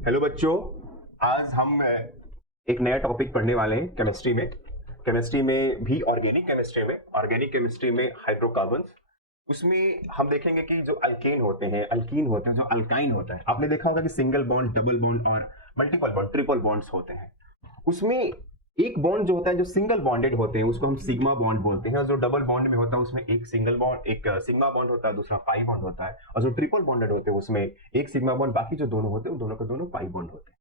Hello बच्चों, आज हम एक नया टॉपिक पढ़ने वाले हैं केमिस्ट्री में भी ऑर्गेनिक केमिस्ट्री में हाइड्रोकार्बन्स। उसमें हम देखेंगे कि जो अल्केन होते हैं, अल्कीन होते हैं, जो अल्काइन होता है, आपने देखा होगा कि सिंगल बॉन्ड, डबल बॉन्ड और मल्टीपल बॉन्ड, ट्रिपल बॉन्ड्स होते हैं। उसमें एक बॉन्ड जो होता है, जो सिंगल बॉन्डेड होते हैं, उसको हम सिग्मा बॉन्ड बोलते हैं। और जो डबल बॉन्ड में होता है उसमें एक सिंगल बॉन्ड, एक सिग्मा बॉन्ड होता है, दूसरा पाई बॉन्ड होता है। और जो ट्रिपल बॉन्डेड होते हैं उसमें एक सिग्मा बॉन्ड, बाकी जो दोनों होते हैं दोनों के दोनों पाई बॉन्ड होते हैं।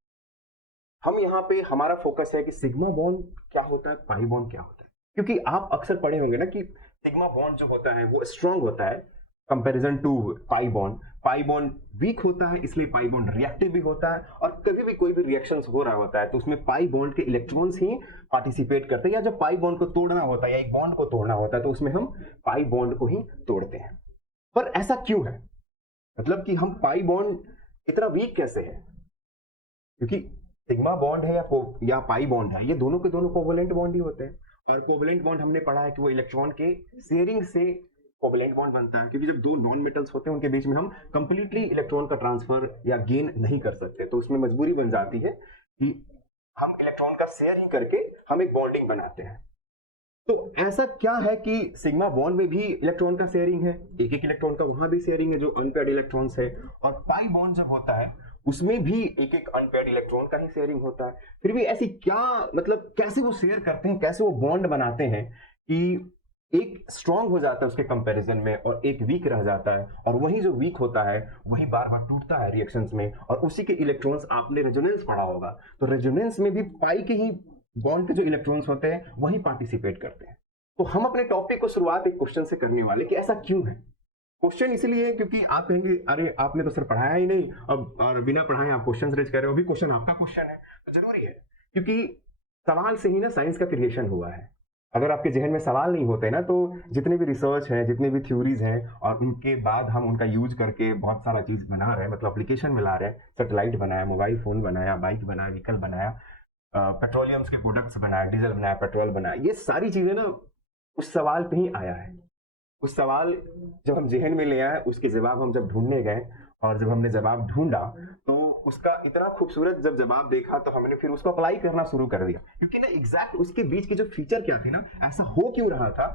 हम यहाँ पे हमारा फोकस है कि सिग्मा बॉन्ड क्या होता है, पाई बॉन्ड क्या होता है। क्योंकि आप अक्सर पढ़े होंगे ना कि सिग्मा बॉन्ड जो होता है वो स्ट्रांग होता है comparison to pi bond. Pi bond weak होता है, इसलिए पाई बॉन्ड रिएक्टिव भी होता है। और कभी भी कोई भी रिएक्शंस हो रहा होता है तो उसमें पाई बॉन्ड के इलेक्ट्रॉन्स ही पार्टिसिपेट करते हैं। या जब पाई बॉन्ड को तोड़ना होता है या एक बॉन्ड को तोड़ना होता है तो उसमें हम पाई बॉन्ड को ही तोड़ते हैं। पर ऐसा क्यों है? मतलब कि हम पाई बॉन्ड इतना वीक कैसे है? क्योंकि सिग्मा बॉन्ड है या पाई बॉन्ड है, ये दोनों के दोनों कोवलेंट बॉन्ड ही होते हैं। और कोवलेंट बॉन्ड हमने पढ़ा है कि वो इलेक्ट्रॉन के शेयरिंग से कोवलेंट बॉन्ड बनता है। क्योंकि जब दो नॉन मेटल्स होते हैं उनके बीच में हम कंप्लीटली इलेक्ट्रॉन का ट्रांसफर या गेन नहीं कर सकते, तो उसमें मजबूरी बन जाती है कि हम इलेक्ट्रॉन का शेयरिंग करके हम एक बॉन्डिंग बनाते हैं। तो ऐसा क्या है कि सिग्मा बॉन्ड में भी इलेक्ट्रॉन का शेयरिंग है, एक एक इलेक्ट्रॉन का वहां भी शेयरिंग है जो अनपेयर्ड इलेक्ट्रॉन्स है। और पाई बॉन्ड जब होता है उसमें भी एक एक अनपेयर्ड इलेक्ट्रॉन का ही शेयरिंग होता है। फिर भी ऐसी क्या, मतलब कैसे वो शेयर करते हैं, कैसे वो बॉन्ड बनाते हैं कि एक स्ट्रांग हो जाता है उसके कंपैरिजन में और एक वीक रह जाता है। और वही जो वीक होता है वही बार बार टूटता है रिएक्शंस में, और उसी के इलेक्ट्रॉन्स, आपने रेजोनेंस पढ़ा होगा, तो रेजोनेंस में भी पाई के ही बॉन्ड के जो इलेक्ट्रॉन्स होते हैं वही पार्टिसिपेट करते हैं। तो हम अपने टॉपिक को शुरुआत एक क्वेश्चन से करने वाले कि ऐसा क्यों है। क्वेश्चन इसलिए है क्योंकि आप कहेंगे अरे आपने तो सर पढ़ाया ही नहीं, अब और बिना पढ़ाए आप क्वेश्चन रेज कर रहे हो, भी क्वेश्चन आपका क्वेश्चन है तो जरूरी है। क्योंकि सवाल से ही ना साइंस का क्रिएशन हुआ है। अगर आपके जहन में सवाल नहीं होते ना तो जितने भी रिसर्च है, जितने भी थ्योरीज हैं, और उनके बाद हम उनका यूज करके बहुत सारा चीज बना रहे हैं, मतलब एप्लीकेशन में ला रहे हैं, सैटेलाइट बनाया, मोबाइल फोन बनाया, बाइक बनाया, व्हीकल बनाया, पेट्रोलियम्स के प्रोडक्ट्स बनाया, डीजल बनाया, पेट्रोल बनाया, ये सारी चीजें ना उस सवाल पे ही आया है। उस सवाल जब हम जहन में ले आए, उसके जवाब हम जब ढूंढने गए, और जब हमने जवाब ढूंढा तो उसका इतना खूबसूरत जब जवाब देखा तो हमने फिर उसको अप्लाई करना शुरू कर दिया। क्योंकि ना एग्जैक्ट उसके बीच की जो फीचर क्या थी ना, ऐसा हो क्यों रहा था,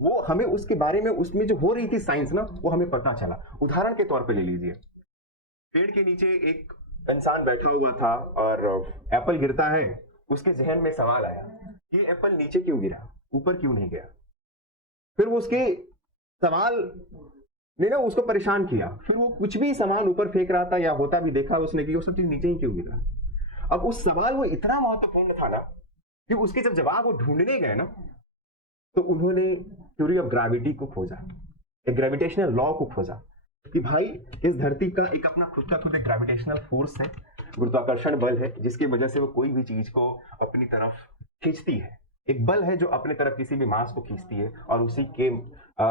वो हमें उसके बारे में, उसमें जो हो रही थी साइंस ना, वो हमें पता चला। उदाहरण के तौर पे ले लीजिए, पेड़ के नीचे एक इंसान बैठा हुआ था और एप्पल गिरता है। उसके जहन में सवाल आया, ये एप्पल नीचे क्यों गिरा, ऊपर क्यों नहीं गया। फिर वो उसके सवाल ने ना उसको परेशान किया। फिर वो कुछ भी सामान ऊपर फेंक रहा था या होता भी देखा उसने कि वो सब चीज नीचे ही क्यों गिरा। अब उस सवाल वो इतना महत्वपूर्ण था ना कि उसके जब जवाब वो ढूंढने गए ना तो उन्होंने थ्योरी ऑफ ग्रेविटी को खोजा, एक ग्रेविटेशनल लॉ को खोजा कि भाई इस धरती का एक अपना खुद का खुद एक ग्रेविटेशनल फोर्स है, गुरुत्वाकर्षण बल है, जिसकी वजह से वो कोई भी चीज को अपनी तरफ खींचती है। एक बल है जो अपने तरफ किसी भी मास को खींचती है, और उसी के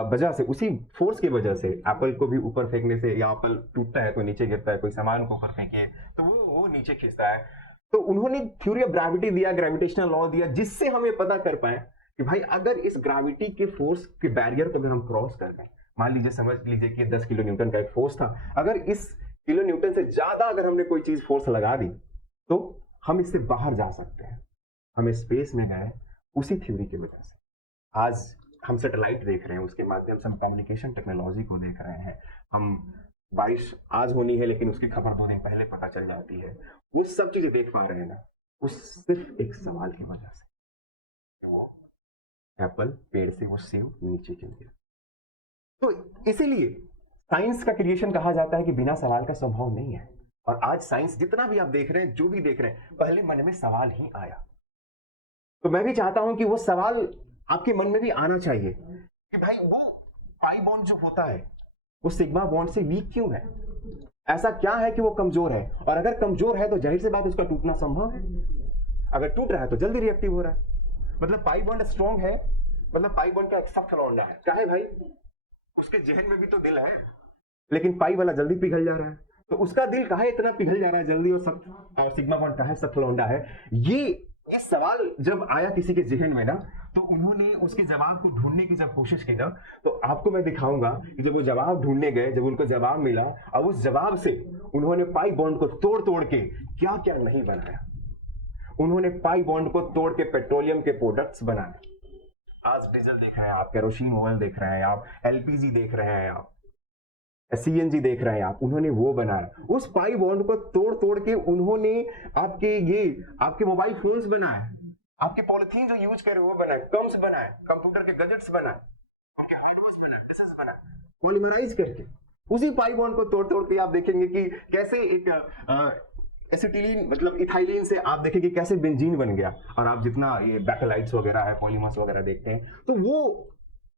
वजह से, उसी फोर्स की वजह से एप्पल को भी ऊपर फेंकने से, या एप्पल टूटता है तो नीचे गिरता है, कोई सामान को ऊपर फेंके तो वो नीचे खींचता है। तो उन्होंने थ्योरी ऑफ ग्रेविटी दिया, ग्रेविटेशनल लॉ दिया, जिससे हमें पता कर पाए कि भाई अगर इस ग्रेविटी के फोर्स के बैरियर को अगर हम क्रॉस कर दें, मान लीजिए, समझ लीजिए कि 10 किलो न्यूटन का एक फोर्स था, अगर इस किलो न्यूटन से ज्यादा अगर हमने कोई चीज फोर्स लगा दी तो हम इससे बाहर जा सकते हैं। हम स्पेस में गए उसी थ्योरी की वजह से। आज हम सैटेलाइट देख रहे हैं, उसके माध्यम से हम कम्युनिकेशन टेक्नोलॉजी को देख रहे हैं। हम बारिश आज होनी है लेकिन उसकी खबर 2 दिन पहले पता चल जाती है। वो सब चीजें देख पा रहे हैं ना, उस सिर्फ एक सवाल की वजह से, वो एप्पल पेड़ से वो सेब नीचे क्यों गया। तो इसीलिए साइंस का क्रिएशन कहा जाता है कि बिना सवाल का संभव नहीं है। और आज साइंस जितना भी आप देख रहे हैं, जो भी देख रहे हैं, पहले मन में सवाल ही आया। तो मैं भी चाहता हूं कि वो सवाल आपके मन में भी आना चाहिए कि भाई वो पाई बॉन्ड जो होता है वो सिग्मा बॉन्ड से वीक क्यों है, ऐसा क्या है कि वो कमजोर है। और अगर कमजोर है तो जाहिर सी बात उसका टूटना संभव है। अगर टूट रहा है तो जल्दी रिएक्टिव हो रहा है। मतलब पाई बॉन्ड स्ट्रॉन्ग है, मतलब पाई बॉन्ड का एक सख्त लौंडा है, क्या है भाई, उसके जहन में भी तो दिल है, लेकिन पाई वाला जल्दी पिघल जा रहा है। तो उसका दिल कहा इतना पिघल जा रहा है जल्दी, और सख्त, और सिग्मा बॉन्ड का है सख्त लौंडा है। ये ये सवाल जब आया किसी के जहन में ना, तो उन्होंने उसके जवाब को ढूंढने की जब कोशिश की ना, तो आपको मैं दिखाऊंगा कि जब वो जवाब ढूंढने गए, जब उनको जवाब मिला और उस जवाब से उन्होंने पाई बॉन्ड को तोड़ तोड़ के क्या क्या नहीं बनाया। उन्होंने पाई बॉन्ड को तोड़ के पेट्रोलियम के प्रोडक्ट्स बनाए। आज डीजल देख रहे हैं आप, केरोसिन ऑयल देख रहे हैं आप, एलपीजी देख रहे हैं आप, सीएनजी देख रहे हैं आप, उन्होंने वो बनाया। उस पाई बॉन्ड को तोड़ तोड़ के उन्होंने आपके मोबाइल फोन्स बनाए, आपके पॉलिथीन जो यूज कर रहे हो वो बनाए, कम्स बनाए, कंप्यूटर के गैजेट्स बनाए, पॉलीमराइज करके। उसी पाई बॉन्ड को तोड़ तोड़ के आप देखेंगे कि कैसे एक एसिटिलीन मतलब इथाइलिन से आप देखेंगे कैसे बेंजीन बन गया। और आप जितना ये बैकलाइट्स वगैरह है, पॉलीमर्स वगैरह देखते हैं, तो वो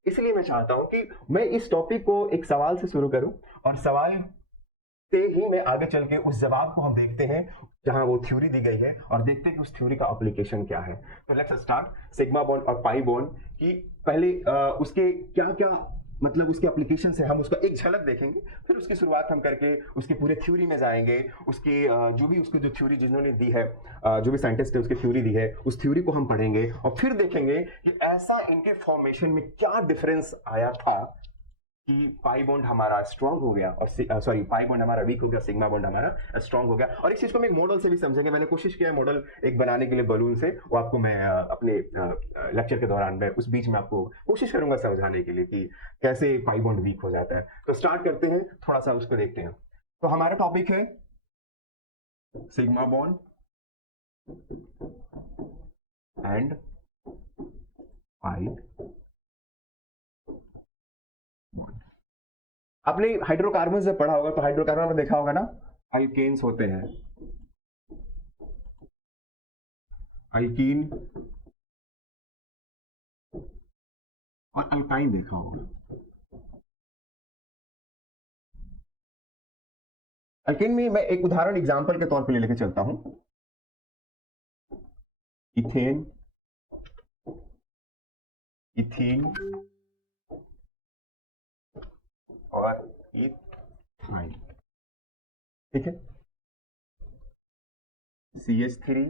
इसलिए मैं चाहता हूं कि मैं इस टॉपिक को एक सवाल से शुरू करूं और सवाल से ही मैं आगे चल के उस जवाब को हम देखते हैं जहां वो थ्योरी दी गई है और देखते हैं कि उस थ्योरी का एप्लीकेशन क्या है। तो लेट्स स्टार्ट सिग्मा बॉन्ड और पाई बॉन्ड की पहले उसके क्या क्या मतलब उसके एप्लीकेशन से हम उसका एक झलक देखेंगे, फिर उसकी शुरुआत हम करके उसकी पूरे थ्योरी में जाएंगे। उसके जो थ्योरी जिन्होंने दी है, जो भी साइंटिस्ट है उसकी थ्योरी दी है, उस थ्योरी को हम पढ़ेंगे और फिर देखेंगे कि ऐसा इनके फॉर्मेशन में क्या डिफरेंस आया था कि पाई बॉन्ड हमारा स्ट्रांग हो गया और पाई बॉन्ड हमारा वीक हो गया, सिग्मा बॉन्ड हमारा स्ट्रांग हो गया। और इस चीज को हम एक मॉडल से भी समझेंगे। मैंने कोशिश किया है मॉडल एक बनाने के लिए बलून से, वो आपको मैं अपने लेक्चर के दौरान मैं उस बीच में आपको कोशिश करूंगा समझाने के लिए कि कैसे पाई बॉन्ड वीक हो जाता है। तो स्टार्ट करते हैं, थोड़ा सा उसको देखते हैं। तो हमारा टॉपिक है सिग्मा बॉन्ड एंड पाई। आपने हाइड्रोकार्बन से पढ़ा होगा, तो हाइड्रोकार्बन में देखा होगा ना, अल्केन्स होते हैं, अल्कीन और अल्काइन देखा होगा। अल्कीन में मैं एक उदाहरण एग्जांपल के तौर पे ले लेके चलता हूं, इथेन, इथीन और इथाइन। ठीक है, CH3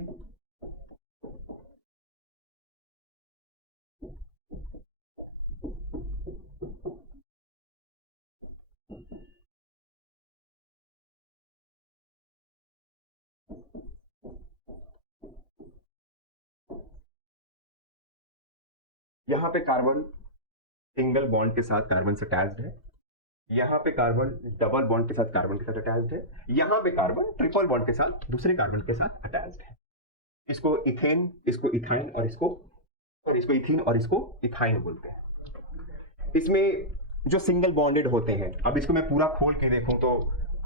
यहां पे कार्बन सिंगल बॉन्ड के साथ कार्बन से अटैच्ड है, यहाँ पे कार्बन डबल बॉन्ड के साथ कार्बन के साथ अटैच्ड है, यहाँ पे कार्बन ट्रिपल बॉन्ड के साथ दूसरे कार्बन के साथ अटैच्ड है। इसको इथेन, इसको इथाइन और इसको इथीन और इसको इथाइन बोलते हैं। इसमें जो सिंगल बॉन्डेड होते हैं, अब इसको मैं पूरा खोल के देखूं तो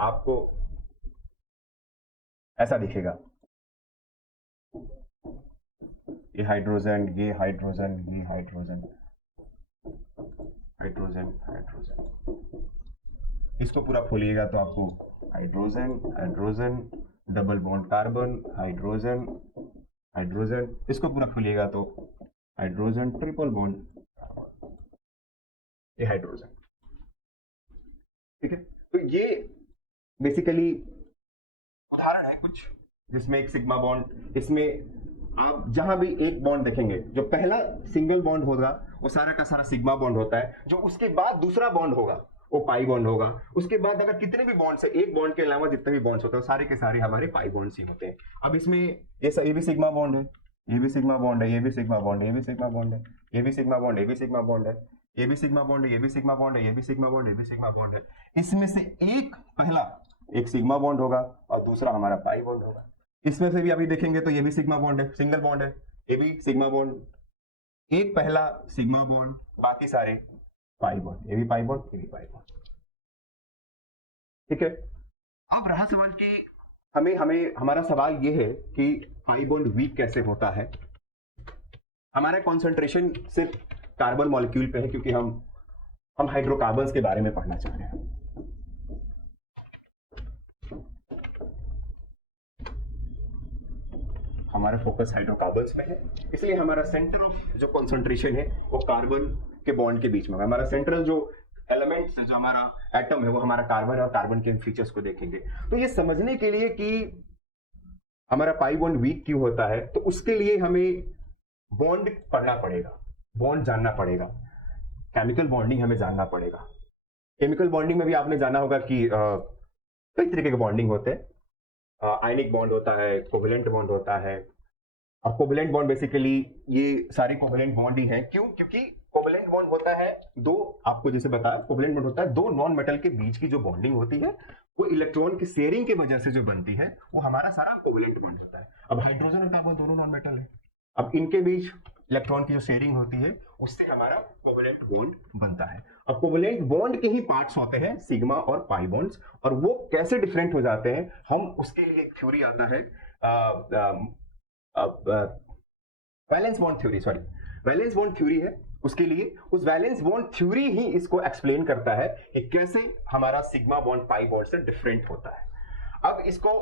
आपको ऐसा दिखेगा, ये हाइड्रोजन, ये हाइड्रोजन, ये हाइड्रोजन, हाइड्रोजन, हाइड्रोजन। इसको पूरा खोलिएगा तो आपको hydrogen, hydrogen, double bond carbon, hydrogen, hydrogen. इसको पूरा खोलिएगा तो हाइड्रोजन, ट्रिपल बॉन्ड, ये हाइड्रोजन। ठीक है, तो ये बेसिकली उदाहरण है कुछ जिसमें एक सिग्मा बॉन्ड, इसमें आप जहां भी एक बॉन्ड देखेंगे, जो पहला सिंगल बॉन्ड होगा वो सारा का सारा सिग्मा बॉन्ड होता है, जो उसके बाद दूसरा बॉन्ड होगा वो पाई बॉन्ड होगा। उसके बाद अगर कितने भी बॉन्ड्स है, एक बॉन्ड के अलावा जितने भी बॉन्ड्स होते हैं सारे के सारे हमारे पाई बॉन्ड्स ही होते हैं। अब इसमें ये भी सिग्मा बॉन्ड है, ये भी सिग्मा बॉन्ड है, ये भी सिग्मा बॉन्ड है, ये भी सिग्मा बॉन्ड है, ये भी सिग्मा बॉन्ड है, ये भी सिग्मा बॉन्ड है, ये भी सिग्मा बॉन्ड है, ये भी सिग्मा बॉन्ड है, ये भी सिग्मा बॉन्ड है, ये भी सिग्मा बॉन्ड है। इसमें से एक पहला एक सिग्मा बॉन्ड होगा और दूसरा हमारा पाई बॉन्ड होगा। इसमें से भी अभी देखेंगे तो ये भी सिग्मा बॉन्ड है, सिंगल बॉन्ड है, ये भी सिग्मा बॉन्ड, एक पहला सिग्मा बॉन्ड, बाकी सारे पाई बॉन्ड, ये भी पाई बॉन्ड, ये भी पाई बॉन्ड। ठीक है, अब रहा सवाल कि हमारा सवाल ये है कि पाई बॉन्ड वीक कैसे होता है। हमारा कंसंट्रेशन सिर्फ कार्बन मॉलिक्यूल पे है क्योंकि हम हाइड्रोकार्बन्स के बारे में पढ़ना चाह रहे हैं। हमारा फोकस हाइड्रोकार्बन्स पे है, इसलिए हमारा सेंटर ऑफ जो कंसंट्रेशन है वो कार्बन के बॉन्ड के बीच में। हमारा सेंट्रल जो एलिमेंट्स है, जो हमारा एटम है, वो हमारा कार्बन है और कार्बन के फीचर्स को देखेंगे। तो ये समझने के लिए कि हमारा पाई बॉन्ड वीक क्यों होता है, तो उसके लिए हमें बॉन्ड पढ़ना पड़ेगा, बॉन्ड जानना पड़ेगा, केमिकल बॉन्डिंग हमें जानना पड़ेगा। केमिकल बॉन्डिंग में भी आपने जाना होगा कि कई तरीके के बॉन्डिंग होते हैं। आयनिक बॉन्ड होता है, कोवेलेंट बॉन्ड होता है। और कोवेलेंट बॉन्ड बेसिकली ये सारे कोवेलेंट बॉन्ड ही हैं, क्यों? क्योंकि कोवेलेंट बॉन्ड होता है दो, आपको जैसे बताया कोवेलेंट बॉन्ड होता है दो नॉन मेटल के बीच की जो बॉन्डिंग होती है वो इलेक्ट्रॉन की शेयरिंग की वजह से जो बनती है वो हमारा सारा कोवेलेंट बॉन्ड होता है। अब हाइड्रोजन और कार्बन दोनों नॉन मेटल है, अब इनके बीच इलेक्ट्रॉन की जो शेयरिंग होती है उससे हमारा कोवेलेंट बॉन्ड बनता है। अब कोवेलेंट बॉन्ड के ही पार्ट्स होते हैं सिग्मा और पाई बॉन्ड्स, और वो कैसे डिफरेंट हो जाते हैं हम उसके लिए एक थ्योरी आता है valence bond theory, sorry valence bond theory है। उसके लिए उस वैलेंस बॉन्ड थ्योरी ही इसको एक्सप्लेन करता है कि कैसे हमारा सिग्मा बॉन्ड पाई बॉन्ड से डिफरेंट होता है। अब इसको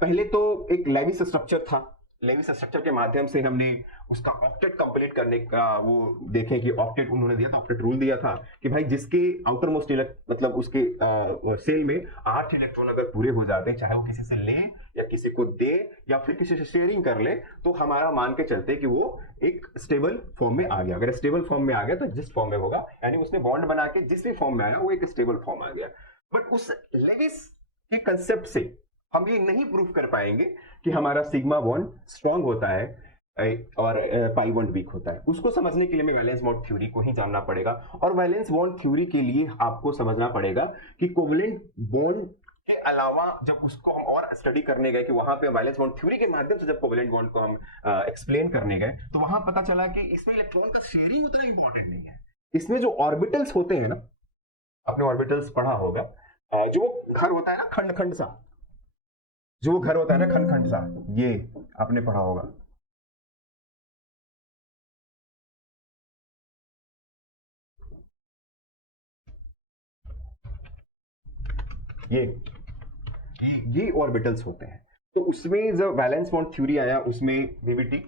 पहले तो एक लेविस स्ट्रक्चर था, लेविस स्ट्रक्चर के माध्यम से हमने उसका ऑक्टेट कंप्लीट करने का वो देखें कि ऑक्टेट उन्होंने दिया था, ऑक्टेट रूल दिया था कि भाई जिसके आउटर मोस्ट मतलब उसके सेल में 8 इलेक्ट्रॉन अगर पूरे हो जाते हैं, चाहे वो किसी से ले या किसी को दे या फिर किसी से शेयरिंग कर ले, तो हमारा मान के चलते कि वो एक स्टेबल फॉर्म में आ गया। अगर स्टेबल फॉर्म में आ गया तो जिस फॉर्म में होगा, यानी उसने बॉन्ड बना के जिस भी फॉर्म में आया वो एक स्टेबल फॉर्म आ गया। बट उस लेविस के कंसेप्ट से हम ये नहीं प्रूफ कर पाएंगे कि हमारा सिग्मा बॉन्ड स्ट्रांग होता है और पाई बॉन्ड वीक होता है। उसको समझने के लिए हमें वैलेंस बॉन्ड थ्योरी को ही जानना पड़ेगा, और वैलेंस बॉन्ड थ्योरी के लिए आपको समझना पड़ेगा कि कोवेलेंट बॉन्ड के अलावा जब उसको हम और स्टडी करने गए कि वहां पे वैलेंस बॉन्ड थ्योरी के माध्यम से जब कोवेलेंट बॉन्ड को हम एक्सप्लेन करने गए तो वहां पता चला कि इसमें इलेक्ट्रॉन का शेयरिंग उतना इंपॉर्टेंट नहीं है। इसमें जो ऑर्बिटल्स होते हैं ना, आपने ऑर्बिटल्स पढ़ा होगा, जो घर होता है ना खंड खंड सा, जो घर होता है ना खंड खंड सा, ये आपने पढ़ा होगा। ये ऑर्बिटल्स होते हैं। तो उसमें जब वैलेंस बॉन्ड थ्योरी आया उसमें वीवीटी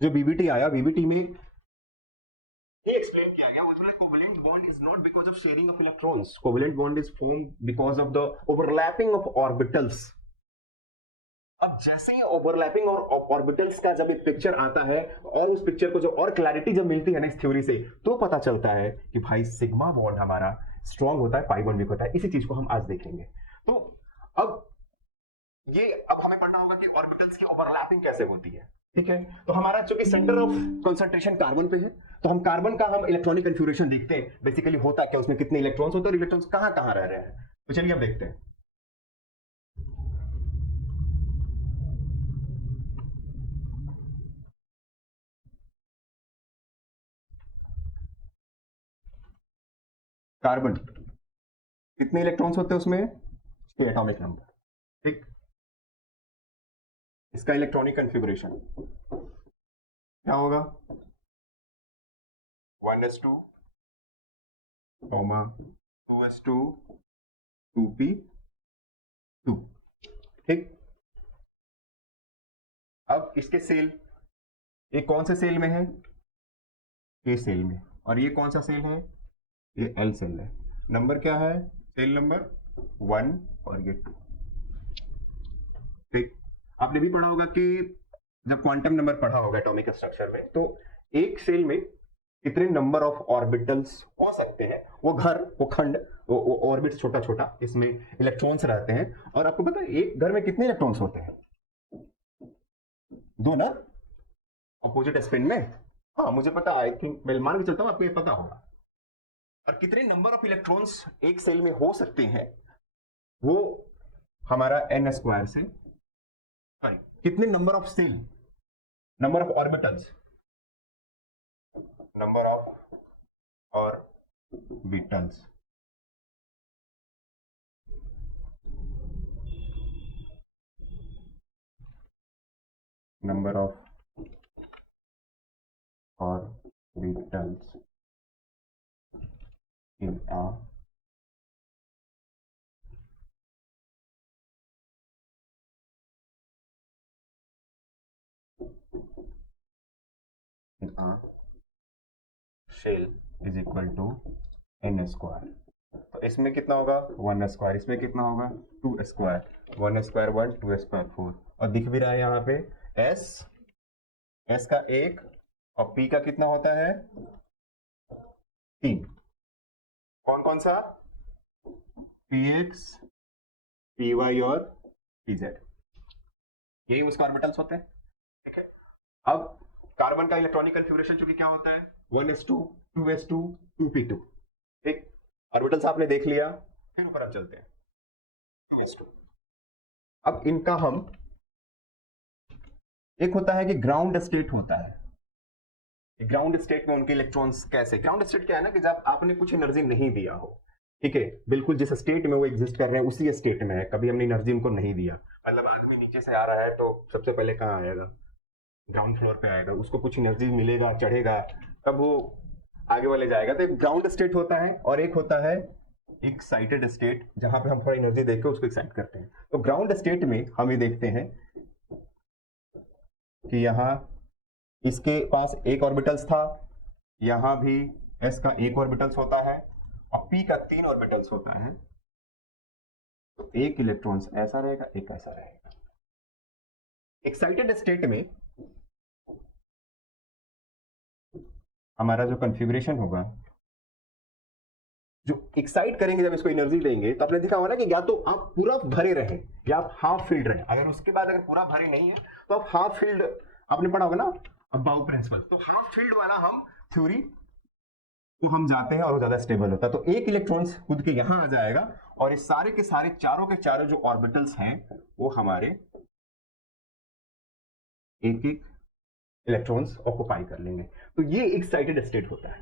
जो बीबीटी आया, बीबीटी में ये एक्सप्लेन किया गया वो covalent bond is not because of sharing of electrons, covalent bond is form because of the overlapping of orbitals. अब जैसे ही ओवरलैपिंग और ऑर्बिटल्स का जब एक पिक्चर आता है और उस पिक्चर को जो और क्लैरिटी जब मिलती है ना इस थ्योरी से, तो पता चलता है कि भाई सिग्मा बॉन्ड हमारा स्ट्रांग होता है, पाई बॉन्ड वीक होता है। इसी चीज को हम आज देखेंगे। तो अब हमें पढ़ना होगा कि ऑर्बिटल्स की ओवरलैपिंग कैसे होती है। ठीक है, तो हमारा चूंकि सेंटर ऑफ कंसंट्रेशन कार्बन पे है, तो हम कार्बन का हम इलेक्ट्रॉनिक कन्फिगरेशन देखते हैं, बेसिकली होता क्या, उसमें कितने इलेक्ट्रॉन्स होते हैं और इलेक्ट्रॉन्स कहां कहां रह रहे हैं। तो चलिए अब देखते हैं। कार्बन कितने इलेक्ट्रॉन्स होते हैं उसमें, इसके एटॉमिक नंबर। ठीक, इसका इलेक्ट्रॉनिक कन्फिगरेशन क्या होगा, 1s2 2s2 2p2। ठीक, अब इसके सेल, ये कौन से सेल में है, ए सेल में, और ये कौन सा सेल है, ये एल सेल है। नंबर क्या है, सेल नंबर 1 और ये 2। ठीक, आपने भी पढ़ा होगा कि जब क्वांटम नंबर पढ़ा होगा एटॉमिक स्ट्रक्चर में, तो एक सेल में कितने नंबर ऑफ ऑर्बिटल्स हो सकते हैं, वो घर, वो खंड, वो ऑर्बिट छोटा छोटा, इसमें इलेक्ट्रॉन्स रहते हैं। और आपको पता है एक घर में कितने इलेक्ट्रॉन्स होते हैं, दो ना, अपोजिट स्पिन में। हाँ मुझे पता, आई थिंक मैं मान के चलता हूं आपको ये पता होगा। और कितने नंबर ऑफ इलेक्ट्रॉन्स एक सेल में हो सकते हैं, वो हमारा एन स्क्वायर से, सॉरी कितने number of shell, number of orbitals, number of orbitals, number of orbitals in a a shell is equal to n square. तो इसमें कितना होगा 1 स्क्वायर, इसमें कितना होगा 2 स्क्वायर, 1 स्क्वायर 1, 2 स्क्वायर 4, और दिख भी रहा है यहाँ पे s का 1 और p का कितना होता है 3। कौन कौन सा px py और pz, यही उसके ऑर्बिटल्स होते हैं। ठीक है, अब कार्बन का इलेक्ट्रॉनिक कन्फिगरेशन चूंकि क्या होता है 1s2 2s2 2p2। ठीक, ऑर्बिटल्स आपने देख लिया, फिर ऊपर अब चलते हैं 2s2। अब इनका हम, एक होता है कि ग्राउंड स्टेट होता है, ग्राउंड स्टेट में उनके इलेक्ट्रॉन्स कैसे, ग्राउंड स्टेट क्या है ना कि जब आपने कुछ एनर्जी नहीं दिया हो, ठीक है, बिल्कुल जिस स्टेट में वो एग्जिस्ट कर रहे हैं उसी स्टेट में है, कभी हमने एनर्जी उनको नहीं दिया। मतलब आदमी नीचे से आ रहा है तो सबसे पहले कहाँ आएगा, ग्राउंड फ्लोर पे आएगा, उसको कुछ एनर्जी मिलेगा, चढ़ेगा, तब वो आगे वाले जाएगा। तो एक ग्राउंड स्टेट होता है और एक होता है एक्साइटेड स्टेट, जहां पे हम थोड़ा एनर्जी देकर उसको एक्साइट करते हैं। तो ग्राउंड स्टेट में हम ये देखते हैं कि यहाँ इसके पास एक ऑर्बिटल्स था, यहां भी s का एक ऑर्बिटल्स होता है और p का 3 ऑर्बिटल्स होता है। तो एक इलेक्ट्रॉन्स ऐसा रहेगा, एक ऐसा रहेगा। एक्साइटेड स्टेट में हमारा जो कॉन्फ़िगरेशन होगा, जो एक्साइट करेंगे जब इसको एनर्जी देंगे, तो आपने देखा होगा ना कि या तो आप पूरा भरे रहे या आप हाफ फिल्ड रहे। अगर उसके बाद अगर पूरा भरे नहीं है तो आप हाफ फील्ड, आपने पढ़ा होगा ना अबाउ प्रिंसिपल, तो हाफ फील्ड वाला हम थ्योरी तो हम जाते हैं और वो ज्यादा स्टेबल होता है। तो एक इलेक्ट्रॉन खुद के यहां आ जाएगा और इस सारे के सारे चारों के चारों जो ऑर्बिटल्स हैं वो हमारे एक एक इलेक्ट्रॉन्स ऑक्युपाई कर लेंगे। तो ये एक्साइटेड स्टेट होता है।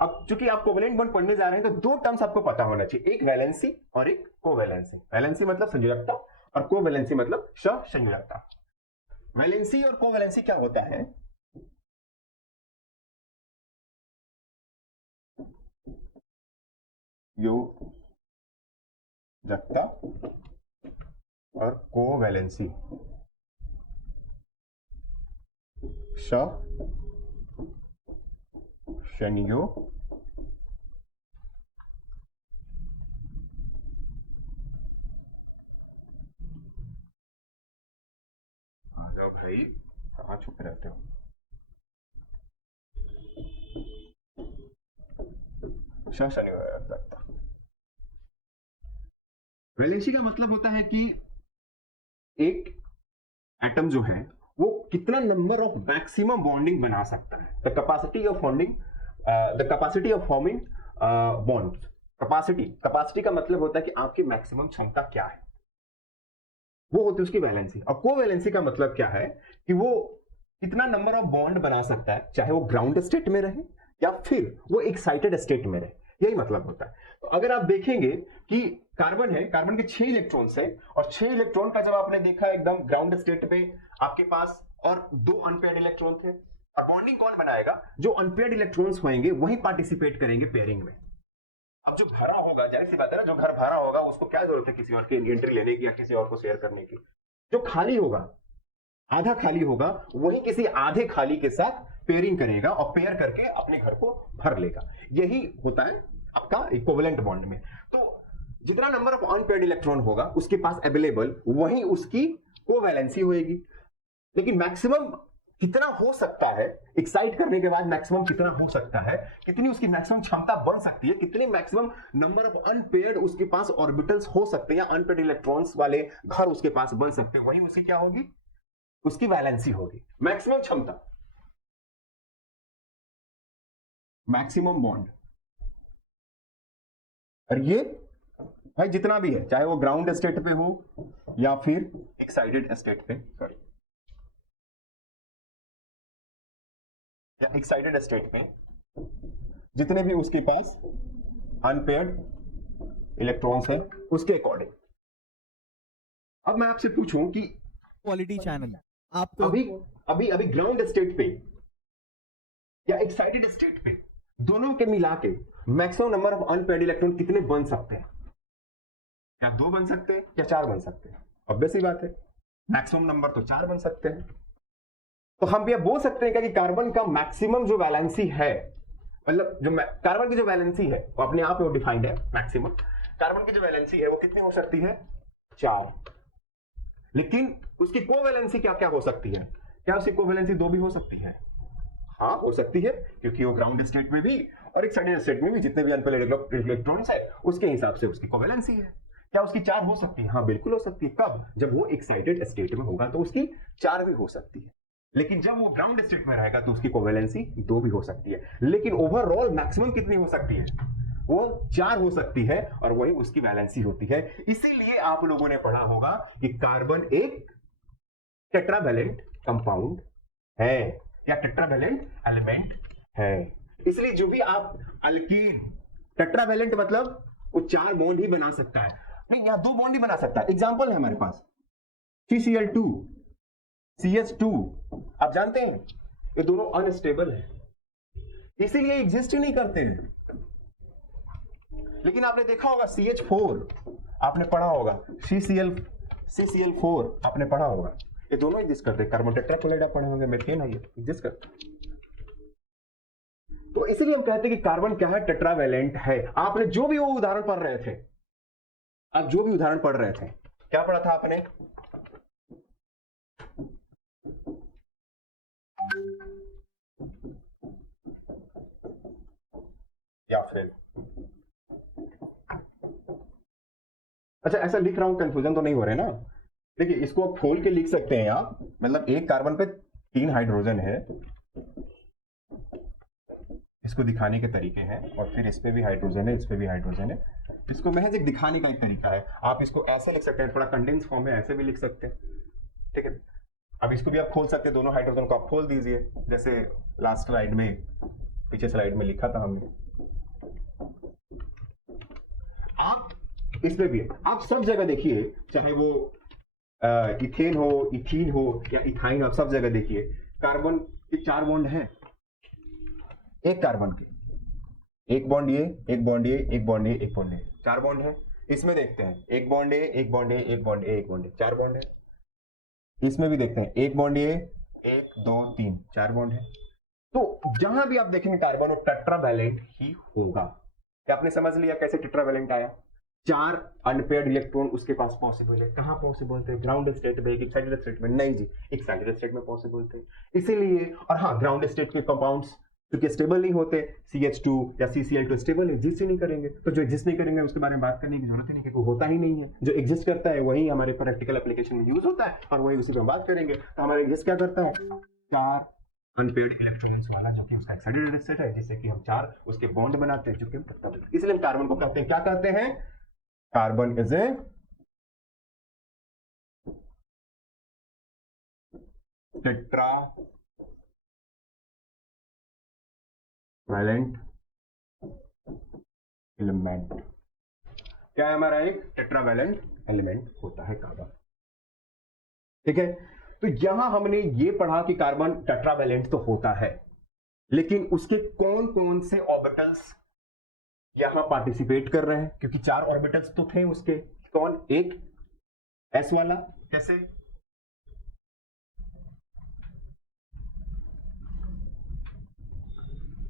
अब चूंकि आप कोवेलेंट बॉन्ड पढ़ने जा रहे हैं तो दो टर्म्स आपको पता होना चाहिए, एक वैलेंसी और एक कोवैलेंसी। वैलेंसी मतलब संयोजकता और कोवैलेंसी मतलब संयोजकता। वैलेंसी और कोवैलेंसी क्या होता है, संयोजकता और कोवैलेंसी संयोग भाई कहाँ छुपे रहते हो, संयोजकता। वैलेंसी का मतलब होता है कि एक एटम जो है वो कितना नंबर ऑफ मैक्सिमम बॉन्डिंग बना सकता है, the capacity of bonding, the capacity of forming bonds. Capacity का मतलब होता है कि आपकी मैक्सिमम क्षमता क्या है, वो होती है उसकी वैलेंसी। और कोवैलेंसी का मतलब क्या है कि वो कितना नंबर ऑफ बॉन्ड बना सकता है, चाहे वो ग्राउंड स्टेट में रहे या फिर वो एक्साइटेड स्टेट में रहे, यही मतलब होता है। तो अगर आप देखेंगे कि कार्बन है, कार्बन के 6 इलेक्ट्रॉन्स है और 6 इलेक्ट्रॉन का जब आपने देखा एकदम ग्राउंड स्टेट पे आपके पास और 2 अनपेयर्ड इलेक्ट्रॉन थे, और बॉन्डिंग कौन बनाएगा, जो अनपेयर्ड इलेक्ट्रॉन्स होंगे वही पार्टिसिपेट करेंगे पेयरिंग में। अब जो भरा होगा, जाहिर सी बात है ना, जो घर भरा होगा उसको क्या जरूरत है किसी और की एंट्री लेने की या किसी और को शेयर करने की। जो खाली होगा, आधा खाली होगा, वही किसी आधे खाली के साथ पेयरिंग करेगा और पेयर करके अपने घर को भर लेगा। यही होता है आपका इक्विवेलेंट बॉन्ड में। तो जितना नंबर ऑफ अनपेयर्ड इलेक्ट्रॉन होगा उसके पास अवेलेबल, वही उसकी कोवैलेंसी होगी। लेकिन मैक्सिमम कितना हो सकता है, एक्साइट करने के बाद मैक्सिमम कितना हो सकता है, कितनी उसकी मैक्सिमम क्षमता बन सकती है, कितनी मैक्सिमम नंबर ऑफ अनपेयर्ड उसके पास ऑर्बिटल्स हो सकते हैं या अनपेयर्ड इलेक्ट्रॉन्स वाले घर उसके पास बन सकते हैं, वही उसकी क्या होगी, उसकी वैलेंसी होगी। मैक्सिमम क्षमता, मैक्सिमम बॉन्ड। और ये भाई जितना भी है, चाहे वो ग्राउंड स्टेट पे हो या फिर एक्साइटेड स्टेट पे, सॉरी या एक्साइटेड स्टेट पे, जितने भी उसके पास अनपेयर्ड इलेक्ट्रॉन्स हैं उसके अकॉर्डिंग। अब मैं आपसे पूछूं कि क्वालिटी चैनल आपको अभी अभी ग्राउंड स्टेट पे या एक्साइटेड स्टेट पे दोनों के मिला के maximum number of unpaired electron कितने बन सकते हैं? क्या 2 बन सकते हैं या 4 बन सकते हैं? ऑब्वियस ही बात है, मैक्सिमम नंबर तो 4 बन सकते हैं। तो हम ये बोल सकते हैं क्या कि कार्बन का मैक्सिमम जो वैलेंसी है, मतलब जो कार्बन की जो वैलेंसी है वो अपने आप में डिफाइंड है मैक्सिमम। कार्बन की जो वैलेंसी है वो कितनी हो सकती है? 4। लेकिन उसकी कोवैलेंसी क्या क्या हो सकती है? क्या उसकी कोवैलेंसी 2 भी हो सकती है? हाँ हो सकती है, क्योंकि वो ग्राउंड स्टेट में भी और एक्साइटेड स्टेट में भी जितने भी अनपेयर्ड इलेक्ट्रॉन्स है उसके हिसाब से उसकी कोवैलेंसी है। क्या उसकी 4 हो सकती है? हाँ बिल्कुल हो सकती है। कब? जब वो एक्साइटेड स्टेट में होगा तो उसकी 4 भी हो सकती है। लेकिन जब वो ग्राउंड स्टेट में रहेगा तो उसकी कोवैलेंसी 2 भी हो सकती है। लेकिन ओवरऑल मैक्सिमम कितनी हो सकती है? वो 4 हो सकती है और वही उसकी वैलेंसी होती है। इसीलिए आप लोगों ने पढ़ा होगा कि कार्बन एक टेट्रावैलेंट कंपाउंड है या टेट्रावैलेंट एलिमेंट है। इसलिए जो भी आप अल्कीन, टेट्रावैलेंट मतलब वो 4 बॉन्ड ही बना सकता है, नहीं यहां 2 बॉन्ड ही बना सकता है। एग्जांपल है हमारे पास CCl2 CH2, आप जानते हैं ये दोनों अनस्टेबल है, इसीलिए एग्जिस्ट ही नहीं करते हैं। लेकिन आपने देखा होगा CH4, आपने पढ़ा होगा CCl4 आपने पढ़ा होगा, ये दोनों एग्जिस्ट करते हैं। कार्बन टेट्राक्लोराइड आप पढ़े होंगे, मीथेन है, ये एग्जिस्ट करते हैं। तो इसीलिए हम कहते हैं कि कार्बन क्या है? टेट्रावैलेंट है। आपने जो भी वो उदाहरण पढ़ रहे थे, आप जो भी उदाहरण पढ़ रहे थे, क्या पढ़ा था आपने? या फिर अच्छा ऐसा लिख रहा हूं, कंफ्यूजन तो नहीं हो रहे ना? देखिए इसको आप खोल के लिख सकते हैं आप, मतलब एक कार्बन पे 3 हाइड्रोजन है, इसको दिखाने के तरीके हैं, और फिर इस पे भी हाइड्रोजन है, इस पे भी हाइड्रोजन है। इसको महज एक दिखाने का एक तरीका है। आप इसको ऐसे लिख सकते हैं, थोड़ा कंडेंस फॉर्म में ऐसे भी लिख सकते हैं, ठीक है। अब इसको भी आप खोल सकते हैं, दोनों हाइड्रोजन को आप खोल दीजिए, जैसे लास्ट स्लाइड में, पीछे स्लाइड में लिखा था हमने। आप इसमें भी आप सब जगह देखिए, चाहे वो इथेन हो, इथीन हो या इथाइन हो, आप सब जगह देखिए कार्बन के 4 बॉन्ड हैं एक कार्बन के, एक बॉन्ड ये, एक बॉन्ड ये, एक बॉन्ड ये, एक बॉन्ड ये, 4 बॉन्ड है। इसमें देखते हैं एक बॉन्ड ये, एक बॉन्ड ये, एक बॉन्ड ये, एक बॉन्ड ये, 4 बॉन्ड है। इसमें भी देखते हैं एक बॉन्ड ये, 1 2 3, 4 बॉन्ड है। तो जहां भी आप देखेंगे कार्बन वो टेट्रावैलेंट ही होगा। क्या आपने समझ लिया कैसे टेट्रावैलेंट आया? 4 अनपेयर्ड इलेक्ट्रॉन उसके पास पॉसिबल है। कहां पॉसिबल थे? ग्राउंड स्टेट में, एक्साइटेड स्टेट में नहीं जी, एक्साइटेड स्टेट में पॉसिबल थे। इसीलिए, और हाँ ग्राउंड स्टेट के कंपाउंड्स क्योंकि स्टेबल नहीं होते, CH2 या CCl2 स्टेबल एग्जिस्ट ही नहीं करेंगे, तो जो एग्जिस्ट नहीं करेंगे उसके बारे में बात करने की जरूरत ही नहीं, क्योंकि होता ही नहीं है। जो एग्जिस्ट करता है वही हमारे प्रैक्टिकल एप्लीकेशन में यूज होता है और वही उसी पर बात करेंगे। तो हमारा एग्जिस्ट क्या करता है? 4 अनपेयर्ड इलेक्ट्रॉन्स वाला, जो कि उसका एक्साइटेड स्टेट है, जिससे कि हम 4 उसके बॉन्ड बनाते हैं, जो कि टेट्रावैलेंट। इसलिए हम कार्बन को कहते हैं, क्या कहते हैं? Carbon is a tetravalent element. क्या है हमारा? एक टेट्रावैलेंट एलिमेंट होता है कार्बन, ठीक है। तो यहां हमने ये पढ़ा कि कार्बन टेट्रावैलेंट तो होता है, लेकिन उसके कौन कौन से ऑर्बिटल्स यहां पार्टिसिपेट कर रहे हैं, क्योंकि 4 ऑर्बिटल्स तो थे उसके। कौन? एक S वाला, कैसे?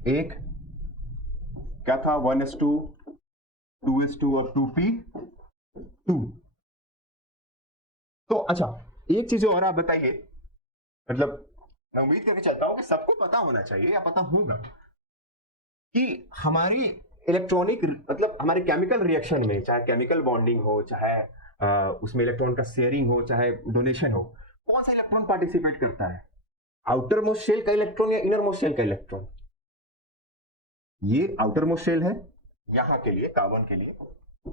एक क्या था? 1s2 2s2 और 2p2। तो अच्छा एक चीज और आप बताइए, मतलब मैं उम्मीद करके चलता हूं कि सबको पता होना चाहिए या पता होगा कि हमारी इलेक्ट्रॉनिक, मतलब हमारे केमिकल रिएक्शन में, चाहे केमिकल बॉन्डिंग हो, चाहे उसमें इलेक्ट्रॉन का शेयरिंग हो, चाहे डोनेशन हो, कौन सा इलेक्ट्रॉन पार्टिसिपेट करता है? आउटर मोस्ट शेल का इलेक्ट्रॉन या इनर मोस्ट शेल का इलेक्ट्रॉन? ये आउटर मोस्ट शेल है यहां के लिए, कार्बन के लिए,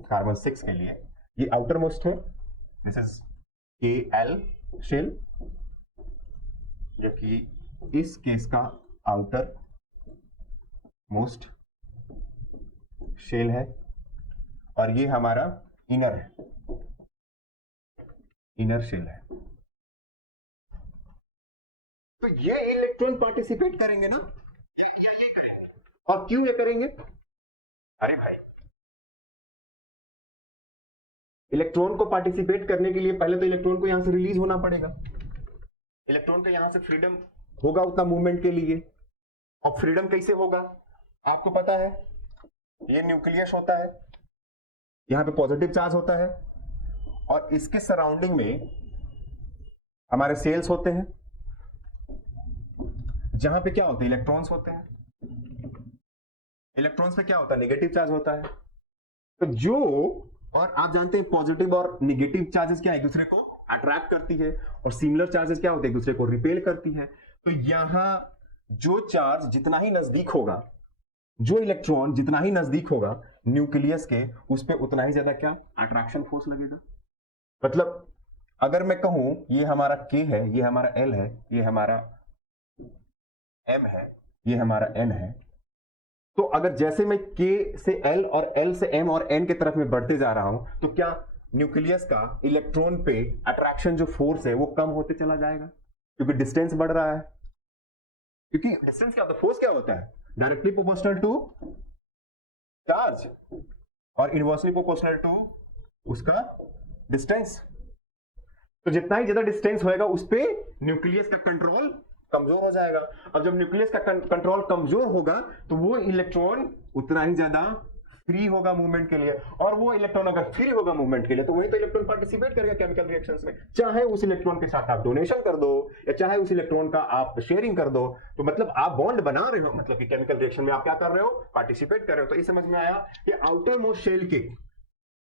कार्बन 6 के लिए ये आउटर मोस्ट है। दिस इज Al शेल, जो कि इस केस का आउटर मोस्ट शेल है, और ये हमारा इनर है, इनर शेल है। तो ये इलेक्ट्रॉन पार्टिसिपेट करेंगे ना, और क्यों ये करेंगे? अरे भाई इलेक्ट्रॉन को पार्टिसिपेट करने के लिए पहले तो इलेक्ट्रॉन को यहां से रिलीज होना पड़ेगा, इलेक्ट्रॉन का यहां से फ्रीडम होगा उतना मूवमेंट के लिए। और फ्रीडम कैसे होगा, आपको पता है, ये न्यूक्लियस होता है, यहां पे पॉजिटिव चार्ज होता है, और इसके सराउंडिंग में हमारे सेल्स होते हैं, जहां पे क्या होते हैं, इलेक्ट्रॉन्स होते हैं। इलेक्ट्रॉन्स पे क्या होता है, नेगेटिव चार्ज होता है। तो जो, और आप जानते हैं पॉजिटिव और नेगेटिव चार्जेस क्या एक दूसरे को अट्रैक्ट करती है, और सिमिलर चार्जेस क्या होते हैं एक दूसरे को रिपेल करती है। तो यहां जो चार्ज जितना ही नजदीक होगा, जो इलेक्ट्रॉन जितना ही नजदीक होगा न्यूक्लियस के, उस पर उतना ही ज्यादा क्या अट्रैक्शन फोर्स लगेगा। मतलब अगर मैं कहूं ये हमारा K है, ये हमारा L है, ये हमारा M है, ये हमारा N है, तो अगर जैसे मैं K से L और L से M और N की तरफ में बढ़ते जा रहा हूं, तो क्या न्यूक्लियस का इलेक्ट्रॉन पे अट्रैक्शन जो फोर्स है वो कम होते चला जाएगा, क्योंकि डिस्टेंस बढ़ रहा है। क्योंकि डिस्टेंस क्या होता है, फोर्स क्या होता है, डायरेक्टली प्रोपोर्शनल टू चार्ज और इनवर्सली प्रोपोर्शनल टू उसका डिस्टेंस। तो जितना ही ज्यादा डिस्टेंस होएगा उस पे न्यूक्लियस का कंट्रोल कमजोर हो जाएगा। अब जब न्यूक्लियस का कंट्रोल कमजोर होगा तो वो इलेक्ट्रॉन उतना ही ज्यादा फ्री होगा मूवमेंट के लिए, और वो इलेक्ट्रॉन अगर फ्री होगा मूवमेंट के लिए तो वही तो इलेक्ट्रॉन पार्टिसिपेट करेगा केमिकल रिएक्शंस में, चाहे उस इलेक्ट्रॉन के साथ आप डोनेशन कर दो या चाहे उस इलेक्ट्रॉन का आप शेयरिंग कर दो। तो मतलब आप बॉन्ड बना रहे हो, मतलब कि केमिकल रिएक्शन में आप क्या कर रहे हो, पार्टिसिपेट कर रहे हो। तो ये समझ में आया कि आउटर मोस्ट शेल के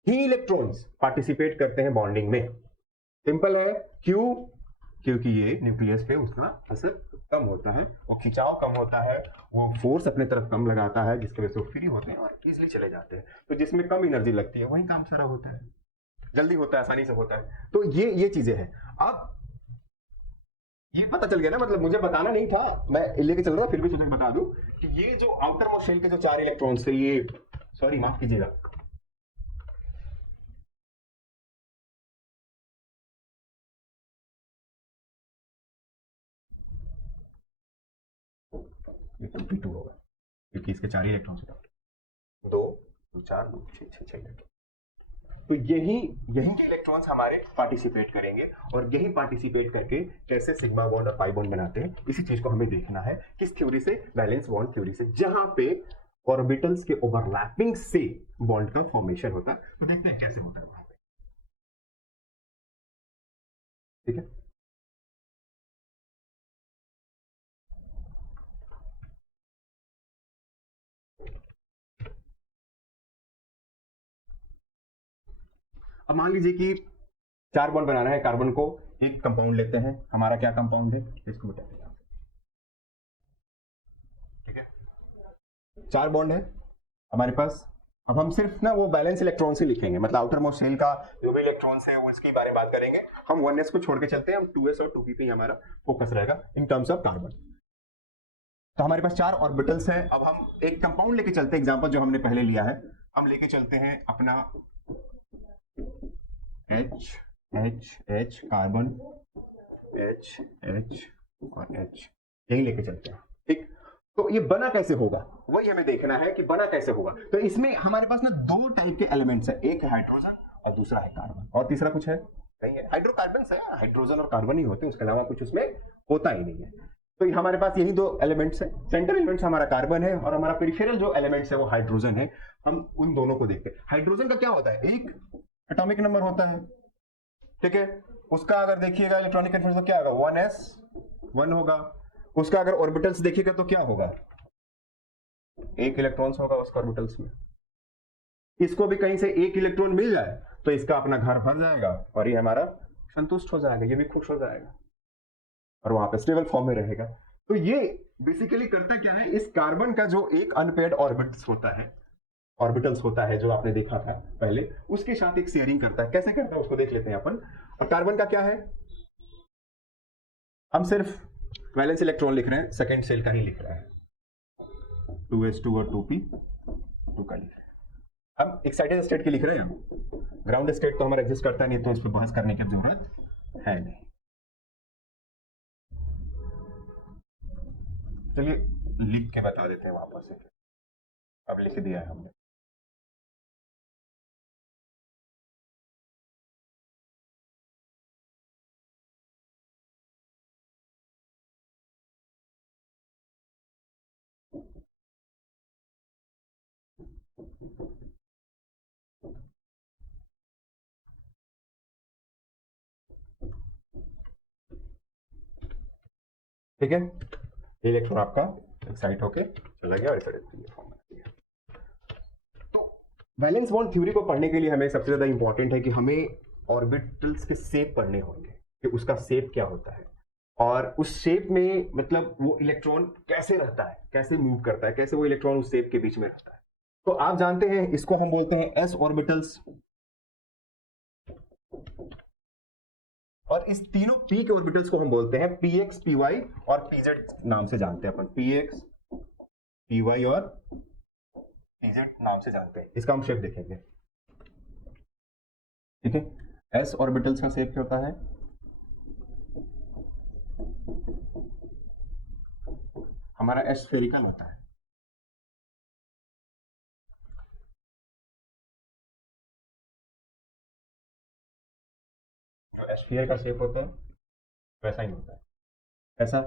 ही इलेक्ट्रॉन्स पार्टिसिपेट करते हैं बॉन्डिंग में। सिंपल है, क्यों, क्योंकि ये न्यूक्लियस पे उसका असर कम होता है और खिंचाव कम होता है, वो फोर्स अपने तरफ कम लगाता है, जिसकी वजह से वो फ्री होते हैं और इजीली चले जाते हैं। तो जिसमें कम एनर्जी लगती है वही काम सारा होता है, जल्दी होता है, आसानी से होता है। तो ये चीजें हैं। अब ये पता चल गया ना, मतलब मुझे बताना नहीं था, मैं लेके चल रहा था, फिर भी सोचा बता दूं कि ये जो आउटर मोस्ट शेल के जो 4 इलेक्ट्रॉन्स थे, ये, सॉरी माफ कीजिएगा, ये 2p2 होगा क्योंकि इसके 4 इलेक्ट्रॉन्स होते हैं, 2 2 4 2 6 इलेक्ट्रॉन। तो यही यही के इलेक्ट्रॉन्स हमारे पार्टिसिपेट करेंगे, और यही पार्टिसिपेट करके कैसे सिग्मा बॉन्ड और पाई बॉन्ड बनाते हैं, इसी चीज को हमें देखना है। किस थ्योरी से, वैलेंस बॉन्ड थ्योरी से, जहां पे ऑर्बिटल्स के ओवरलैपिंग से बॉन्ड का फॉर्मेशन होता है। तो देखते हैं कैसे होता है वहां पे, ठीक है। अब मान लीजिए कि 4 बॉन्ड बनाना है कार्बन को, एक कंपाउंड लेते हैं, हमारा क्या कंपाउंड है, इसको मिटाते हैं, ठीक है। 4 बॉन्ड है हमारे पास। अब हम सिर्फ ना वो बैलेंस इलेक्ट्रॉन से लिखेंगे, मतलब आउटर मोस्ट शेल का जो भी इलेक्ट्रॉन्स है उसके बारे में बात करेंगे। हम 1s को छोड़ के चलते हैं, हम 2s और 2p पे हमारा फोकस रहेगा इन टर्म्स ऑफ कार्बन। तो हमारे पास 4 ऑर्बिटल्स हैं। अब हम एक कंपाउंड लेके चलते हैं, एग्जांपल जो हमने पहले लिया है, हम लेके चलते हैं अपना H H H carbon, H H और H, यही लेके चलते हैं, ठीक। तो ये बना कैसे होगा, वही हमें देखना है कि बना कैसे होगा। तो इसमें हमारे पास ना 2 टाइप के एलिमेंट्स है, एक है हाइड्रोजन और दूसरा है कार्बन, और तीसरा कुछ है नहीं है। हाइड्रोकार्बन है, हाइड्रोजन और कार्बन ही होते हैं, उसके अलावा कुछ उसमें होता ही नहीं है। तो हमारे पास यही 2 एलिमेंट्स है, सेंट्रल एलिमेंट्स हमारा कार्बन है और हमारा पेरिफेरल जो एलिमेंट्स है वो हाइड्रोजन है। हम उन दोनों को देखते हैं। हाइड्रोजन का क्या होता है, एक एटॉमिक नंबर होता है, ठीक है। उसका अगर देखिएगा इलेक्ट्रॉनिक कन्फर्मेशन क्या होगा, 1s 1 होगा। उसका अगर ऑर्बिटल्स देखिएगा तो क्या होगा, 1 इलेक्ट्रॉन्स होगा उसका ऑर्बिटल्स में। इसको भी कहीं से 1 इलेक्ट्रॉन मिल जाए तो इसका अपना घर भर जाएगा और ये हमारा संतुष्ट हो जाएगा, ये भी खुश हो जाएगा और वहां पे स्टेबल फॉर्म में रहेगा। तो ये बेसिकली करता क्या है, इस कार्बन का जो एक अनपेयर्ड ऑर्बिटल्स होता है जो आपने देखा था पहले, उसके साथ एक शेयरिंग करता है। कैसे करता है उसको देख लेते हैं अपन। और कार्बन का क्या है, हम सिर्फ वैलेंस इलेक्ट्रॉन लिख रहे हैं, सेकेंड शेल का ही लिख रहे हैं, 2s2 और 2p 2 का लिख रहे हैं। हम एक्साइटेड स्टेट के लिख रहे हैं, ग्राउंड स्टेट तो हमारा एग्जिस्ट करता नहीं, तो इस पर बहस करने की जरूरत है नहीं। चलिए लिख के बता देते हैं वापस से, अब लिख दिया है हमने। ठीक है, इलेक्ट्रॉन आपका एक्साइट होके चला गया और इस फॉर्म बना दिया। तो वैलेंस बॉन्ड थ्योरी को पढ़ने के लिए हमें सबसे ज्यादा इंपॉर्टेंट है कि हमें ऑर्बिटल्स के शेप पढ़ने होंगे कि उसका शेप क्या होता है, और उस शेप में मतलब वो इलेक्ट्रॉन कैसे रहता है, कैसे मूव करता है, कैसे वो इलेक्ट्रॉन उस शेप के बीच में रहता है। तो आप जानते हैं इसको हम बोलते हैं एस ऑर्बिटल्स, और इस तीनों पी के ऑर्बिटल्स को हम बोलते हैं px, py और pz नाम से जानते हैं अपन। px, py और pz नाम से जानते हैं। इसका हम शेप देखेंगे, ठीक है। s ऑर्बिटल्स का शेप क्या होता है, हमारा s स्फेरिकल होता है, जो स्फीयर का शेप होता है वैसा ही होता है। ऐसा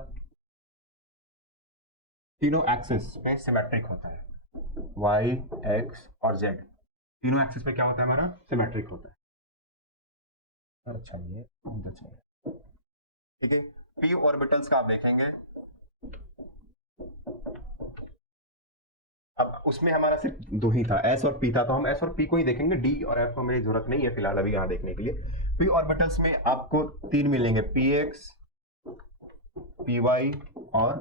तीनों एक्सिस पे सिमेट्रिक होता है, y, x और z तीनों एक्सिस पे क्या होता है हमारा, सिमेट्रिक होता है। अच्छा ये ठीक है। p ऑर्बिटल्स का आप देखेंगे, अब उसमें हमारा सिर्फ दो ही था, s और p था, तो हम s और p को ही देखेंगे, d और f को मेरी जरूरत नहीं है फिलहाल अभी यहाँ देखने के लिए। p ऑर्बिटल्स में आपको तीन मिलेंगे, px, py और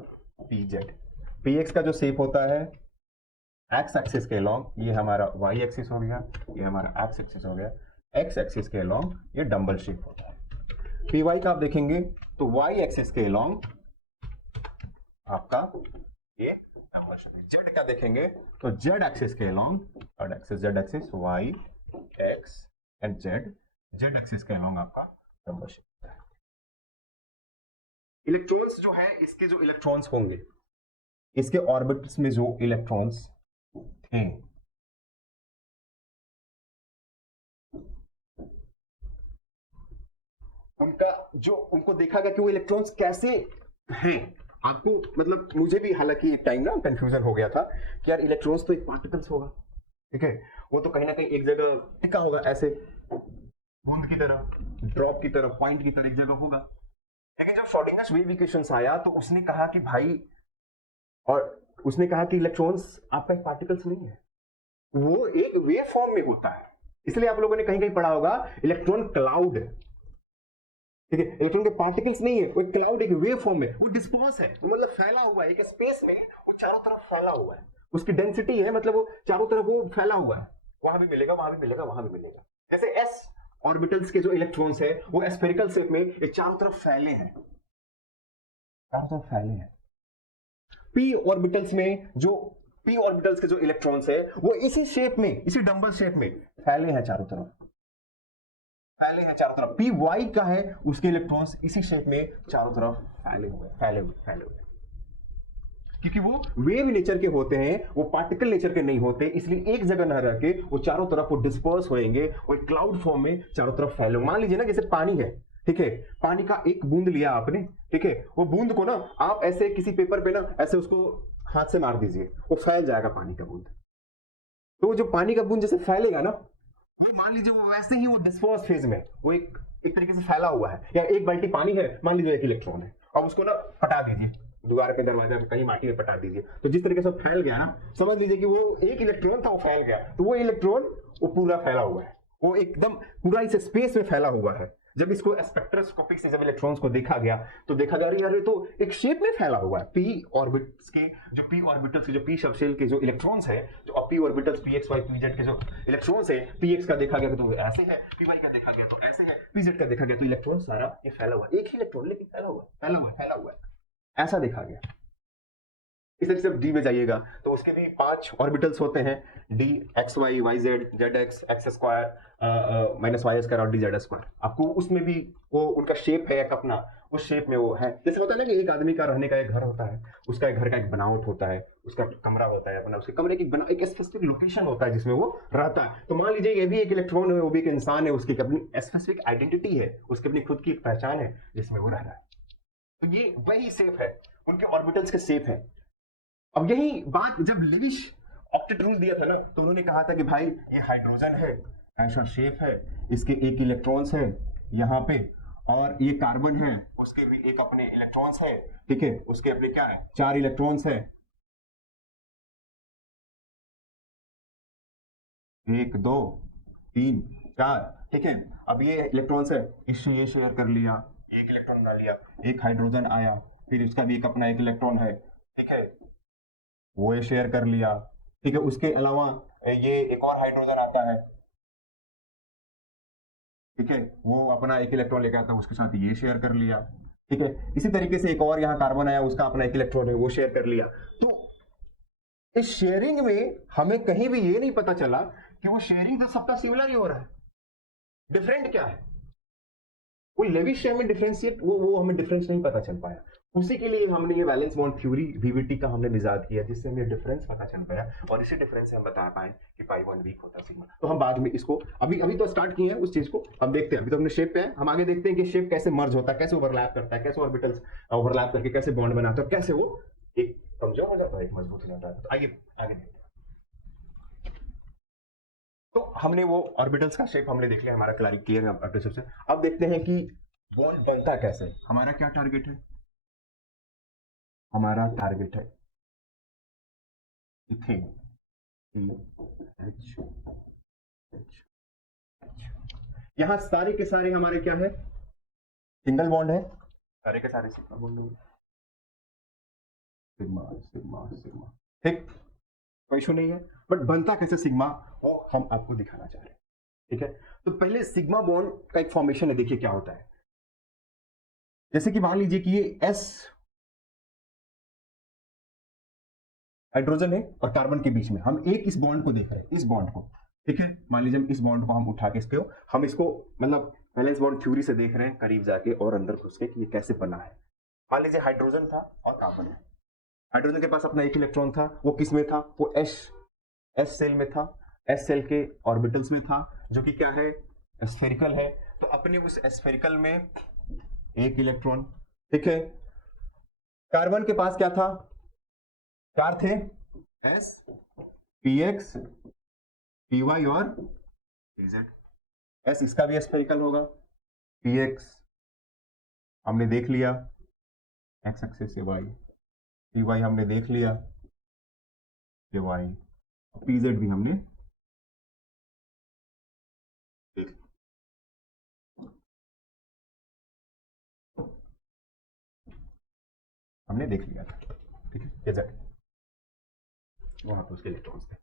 pz। px का जो शेप होता है x एक्सिस के अलोंग, ये हमारा y एक्सिस हो गया, ये हमारा x एक्सिस हो गया, x एक्सिस के अलोंग ये डम्बल शेप होता है। py का आप देखेंगे तो y एक्सिस के अलोंग आपका ये डम्बल शेप है। z का देखेंगे तो z एक्सिस के along, z axis y, x and z axis के अलोंग आपका डम्बल शेप होता है। इलेक्ट्रॉन्स जो है, इसके जो इलेक्ट्रॉन्स होंगे, इसके ऑर्बिटल्स में जो इलेक्ट्रॉन्स थे उनका जो उनको देखा गया कि वो इलेक्ट्रॉन्स कैसे हैं। आपको मतलब मुझे भी हालांकि एक टाइम ना कंफ्यूजन हो गया था कि यार इलेक्ट्रॉन्स तो एक पार्टिकल्स होगा, ठीक है, वो तो कहीं ना कहीं एक जगह टिका होगा, ऐसे बूंद की तरह, ड्रॉप की तरह, पॉइंट की तरह एक जगह होगा। लेकिन जब श्रोडिंगर्स वेव इक्वेशंस आया तो उसने कहा कि भाई, और उसने कहा कि इलेक्ट्रॉन्स आपका एक पार्टिकल्स नहीं है, वो एक वेव फॉर्म में होता है। इसलिए आप लोगों ने कहीं कहीं पढ़ा होगा इलेक्ट्रॉन क्लाउड, ठीक है, इलेक्ट्रॉन के पार्टिकल्स नहीं है, वो एक क्लाउड, एक वेव फॉर्म में, वो डिस्पर्स है, वो मतलब फैला हुआ है एक स्पेस में, वो चारों तरफ फैला हुआ है, उसकी डेंसिटी है, मतलब वो चारों तरफ वो फैला हुआ है, वहां भी मिलेगा, वहां भी मिलेगा, वहां भी मिलेगा। जैसे एस ऑर्बिटल्स के जो इलेक्ट्रॉन्स है वो स्फेरिकल शेप में ये चारों तरफ फैले हैं, चारों तरफ फैले हैं। पी ऑर्बिटल्स में जो पी ऑर्बिटल्स के जो इलेक्ट्रॉन्स है वो इसी शेप में, इसी डंबल शेप में फैले हैं, चारों तरफ फैले हैं, चारों तरफ। पी वाई का है, उसके इलेक्ट्रॉन्स इसी शेप में चारों तरफ फैले हुए, क्योंकि वो वेव नेचर के होते हैं, वो पार्टिकल नेचर के नहीं होते, इसलिए एक जगह न रह के वो चारों तरफ वो डिस्पर्स होएंगे, वो एक क्लाउड फॉर्म में चारों तरफ फैले। मान लीजिए ना, जैसे पानी है, ठीक है, पानी का एक बूंद लिया आपने, ठीक है, वो बूंद को ना आप ऐसे किसी पेपर पे ना ऐसे उसको हाथ से मार दीजिए, वो फैल जाएगा पानी का बूंद। तो जो पानी का बूंद जैसे फैलेगा ना, वो मान लीजिए वो वैसे ही वो डिस्पर्स फेज में वो एक तरीके से फैला हुआ है। या एक बाल्टी पानी है, मान लीजिए एक इलेक्ट्रॉन है, अब उसको ना पटा दीजिए दीवार पे, दरवाजा पे, कहीं माटी में पटा दीजिए, तो जिस तरीके से फैल गया ना, समझ लीजिए कि वो एक इलेक्ट्रॉन था, वो फैल गया, तो वो इलेक्ट्रॉन वो पूरा फैला हुआ है, वो एकदम पूरा इस स्पेस में फैला हुआ है। जब इसको स्पेक्ट्रोस्कोपिक से जब इलेक्ट्रॉन्स को देखा गया तो देखा गया यार ये तो एक शेप में फैला हुआ है। पी ऑर्बिटल्स के जो पी सबशेल के जो इलेक्ट्रॉन्स है, जो P orbitals px y pz के जो इलेक्ट्रॉन्स है, px का देखा गया तो ऐसे है, py का देखा गया तो ऐसे है, pz का देखा गया तो इलेक्ट्रॉन सारा ये फैला हुआ, एक ही इलेक्ट्रॉन लेकिन फैला हुआ है, ऐसा देखा गया। इस तरह से डी में जाइएगा तो उसके भी 5 ऑर्बिटल्स होते हैं, D X Y Y Z Z X X square minus Y square और डी जेड स्क्वायर। आपको उसमें भी वो उनका शेप है एक अपना, उस शेप में वो है। जैसे होता है ना कि एक आदमी का रहने का एक घर होता है, उसका एक घर का एक बनावट होता है, उसका कमरा होता है अपना, उसके कमरे की एक स्पेसिफिक लोकेशन होता है जिसमें वो रहता है। तो मान लीजिए ये भी एक इलेक्ट्रॉन है, वो भी एक इंसान है, उसकी अपनी स्पेसिफिक आइडेंटिटी है, उसकी अपनी खुद की एक पहचान है जिसमें वो रह रहा है। तो ये वही शेप है, उनके ऑर्बिटल्स के शेप है। अब यही बात जब लेविश ऑक्टेट रूल दिया था ना, तो उन्होंने कहा था कि भाई ये हाइड्रोजन है, ऐसा शेप है, इसके एक इलेक्ट्रॉन्स है यहाँ पे, और ये कार्बन है, उसके भी एक अपने इलेक्ट्रॉन्स है, ठीक है, उसके अपने क्या है, 4 इलेक्ट्रॉन्स है, 1 2 3 4, ठीक है। अब ये इलेक्ट्रॉन्स है, इससे ये शेयर कर लिया, एक इलेक्ट्रॉन बना लिया, एक हाइड्रोजन आया, फिर उसका भी एक अपना एक इलेक्ट्रॉन है, ठीक है, वो ये शेयर कर लिया, ठीक है। उसके अलावा ये एक और हाइड्रोजन आता है, ठीक है, वो अपना एक इलेक्ट्रॉन लेकर आता है, उसके साथ ये शेयर कर लिया, ठीक है। इसी तरीके से एक और यहाँ कार्बन आया, उसका अपना एक इलेक्ट्रॉन है, वो शेयर कर लिया। तो इस शेयरिंग में हमें कहीं भी ये नहीं पता चला कि वो शेयरिंग तो सबका सिमिलर ही हो रहा है, डिफरेंट क्या है, वो लेविश में डिफरेंशिएट, वो हमें डिफरेंस नहीं पता चल पाया। उसी के लिए हमने ये वैलेंस बॉन्ड थ्योरी वीवीटी का हमने इजाद किया, जिससे हमें डिफरेंस पता चल पाया, और इसी डिफरेंस से हम बता पाए कि पाई 1 वीक होता है सिग्मा। तो हम बाद में इसको अभी तो स्टार्ट किए हैं उस चीज को, अब देखते हैं, अभी तो हमने शेप पे है, हम आगे देखते हैं कि शेप कैसे मर्ज होता है, कैसे ओवरलैप करता है, कैसे ऑर्बिटल्स ओवरलैप करके कैसे बॉन्ड बनाता है, कैसे वो एक कमजोर हो जाता है, एक मजबूत हो जाता है। तो आगे आगे देखते हैं। तो हमने वो ऑर्बिटल्स का शेप हमने देख लिया, हमारा क्लियर है अपने सबसे। अब देखते हैं कि बॉन्ड बनता कैसे। हमारा क्या टारगेट है, हमारा टारगेट है इथेन, यहां सारे के सारे हमारे क्या है, सिंगल बॉन्ड है, सारे के सारे सिग्मा बॉन्ड होंगे, सिग्मा सिग्मा सिग्मा, ठीक, कोई इशू नहीं है। बट बनता कैसे सिग्मा, और हम आपको दिखाना चाह रहे हैं, ठीक है। तो पहले सिग्मा बॉन्ड का एक फॉर्मेशन है, देखिए क्या होता है। जैसे कि मान लीजिए कि ये एस हाइड्रोजन है और कार्बन के बीच में हम एक इस बॉन्ड को देख रहे हैं, इस बॉन्ड को, ठीक है। मान लीजिए इस बॉन्ड को हम उठा के इसको, हम इसको मतलब वैलेंस बॉन्ड थ्योरी से देख रहे हैं करीब जाके और अंदर घुस के कि ये कैसे बना है। मान लीजिए हाइड्रोजन था और कार्बन है, हाइड्रोजन के पास अपना एक इलेक्ट्रॉन था, वो किस में था, वो एस सेल में था, एस सेल के ऑर्बिटल्स में था, जो कि क्या है, स्फेरिकल है। तो अपने उस स्फेरिकल में एक इलेक्ट्रॉन, ठीक है। कार्बन के पास क्या था, 4 थे, S P X P Y और पी जेड। एस इसका भी स्फेरिकल होगा, पी एक्स हमने देख लिया, एक्स एक्सिस से वाई, पी वाई हमने देख लिया, ये वाई, पी जेड भी हमने देख लिया। हमने देख लिया था, ठीक है, ये जेड, वहां पर उसके इलेक्ट्रॉन्स थे।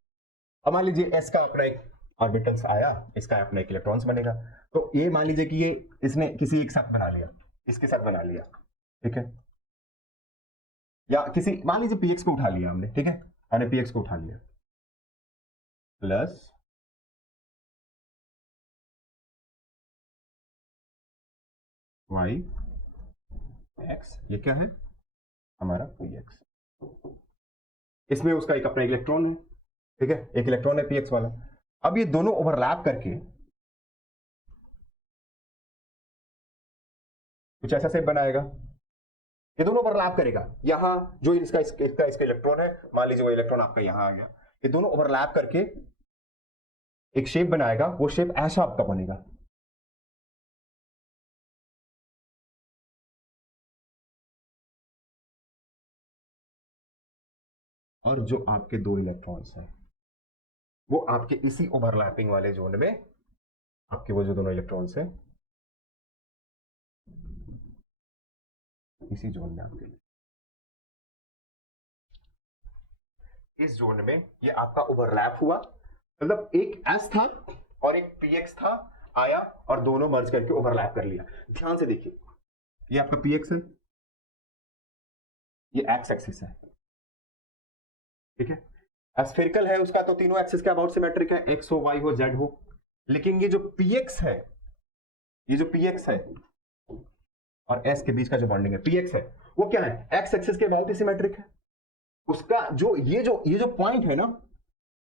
अब मान लीजिए एस का अपना एक ऑर्बिटल्स आया, इसका अपना एक इलेक्ट्रॉन्स बनेगा। तो ये मान लीजिए कि ये इसने किसी एक साथ बना लिया, इसके साथ बना लिया, ठीक है, या किसी मान लीजिए पीएक्स को उठा लिया हमने, ठीक है, हमने पीएक्स को उठा लिया, प्लस वाई एक्स, ये क्या है हमारा पीएक्स, इसमें उसका एक अपना इलेक्ट्रॉन है, ठीक है, एक इलेक्ट्रॉन है पीएक्स वाला। अब ये दोनों ओवरलैप करके कुछ ऐसा शेप बनाएगा, ये दोनों ओवरलैप करेगा, यहां जो इसका इलेक्ट्रॉन है, मान लीजिए वो इलेक्ट्रॉन आपका यहां आ गया, ये दोनों ओवरलैप करके एक शेप बनाएगा, वो शेप ऐसा आपका बनेगा, और जो आपके 2 इलेक्ट्रॉन्स हैं वो आपके इसी ओवरलैपिंग वाले जोन में, आपके वो जो दोनों इलेक्ट्रॉन्स हैं इसी जोन में, आपके इस जोन में ये आपका ओवरलैप हुआ, मतलब एक एस था और एक पीएक्स था, आया और दोनों मर्ज करके ओवरलैप कर लिया। ध्यान से देखिए, ये आपका पीएक्स है, ये एक्स एक्सिस है, ठीक है, स्फेरिकल है उसका, तो तीनों एक्सिस के अबाउट सिमेट्रिक है, एक्स हो, वाई हो, जेड हो। लेकिन ये जो पीएक्स है, ये जो पीएक्स है और एस के बीच का जो बॉन्डिंग है, पीएक्स है, वो क्या है, एक्स एक्सिस के अबाउट सिमेट्रिक है। उसका जो ये जो पॉइंट है ना,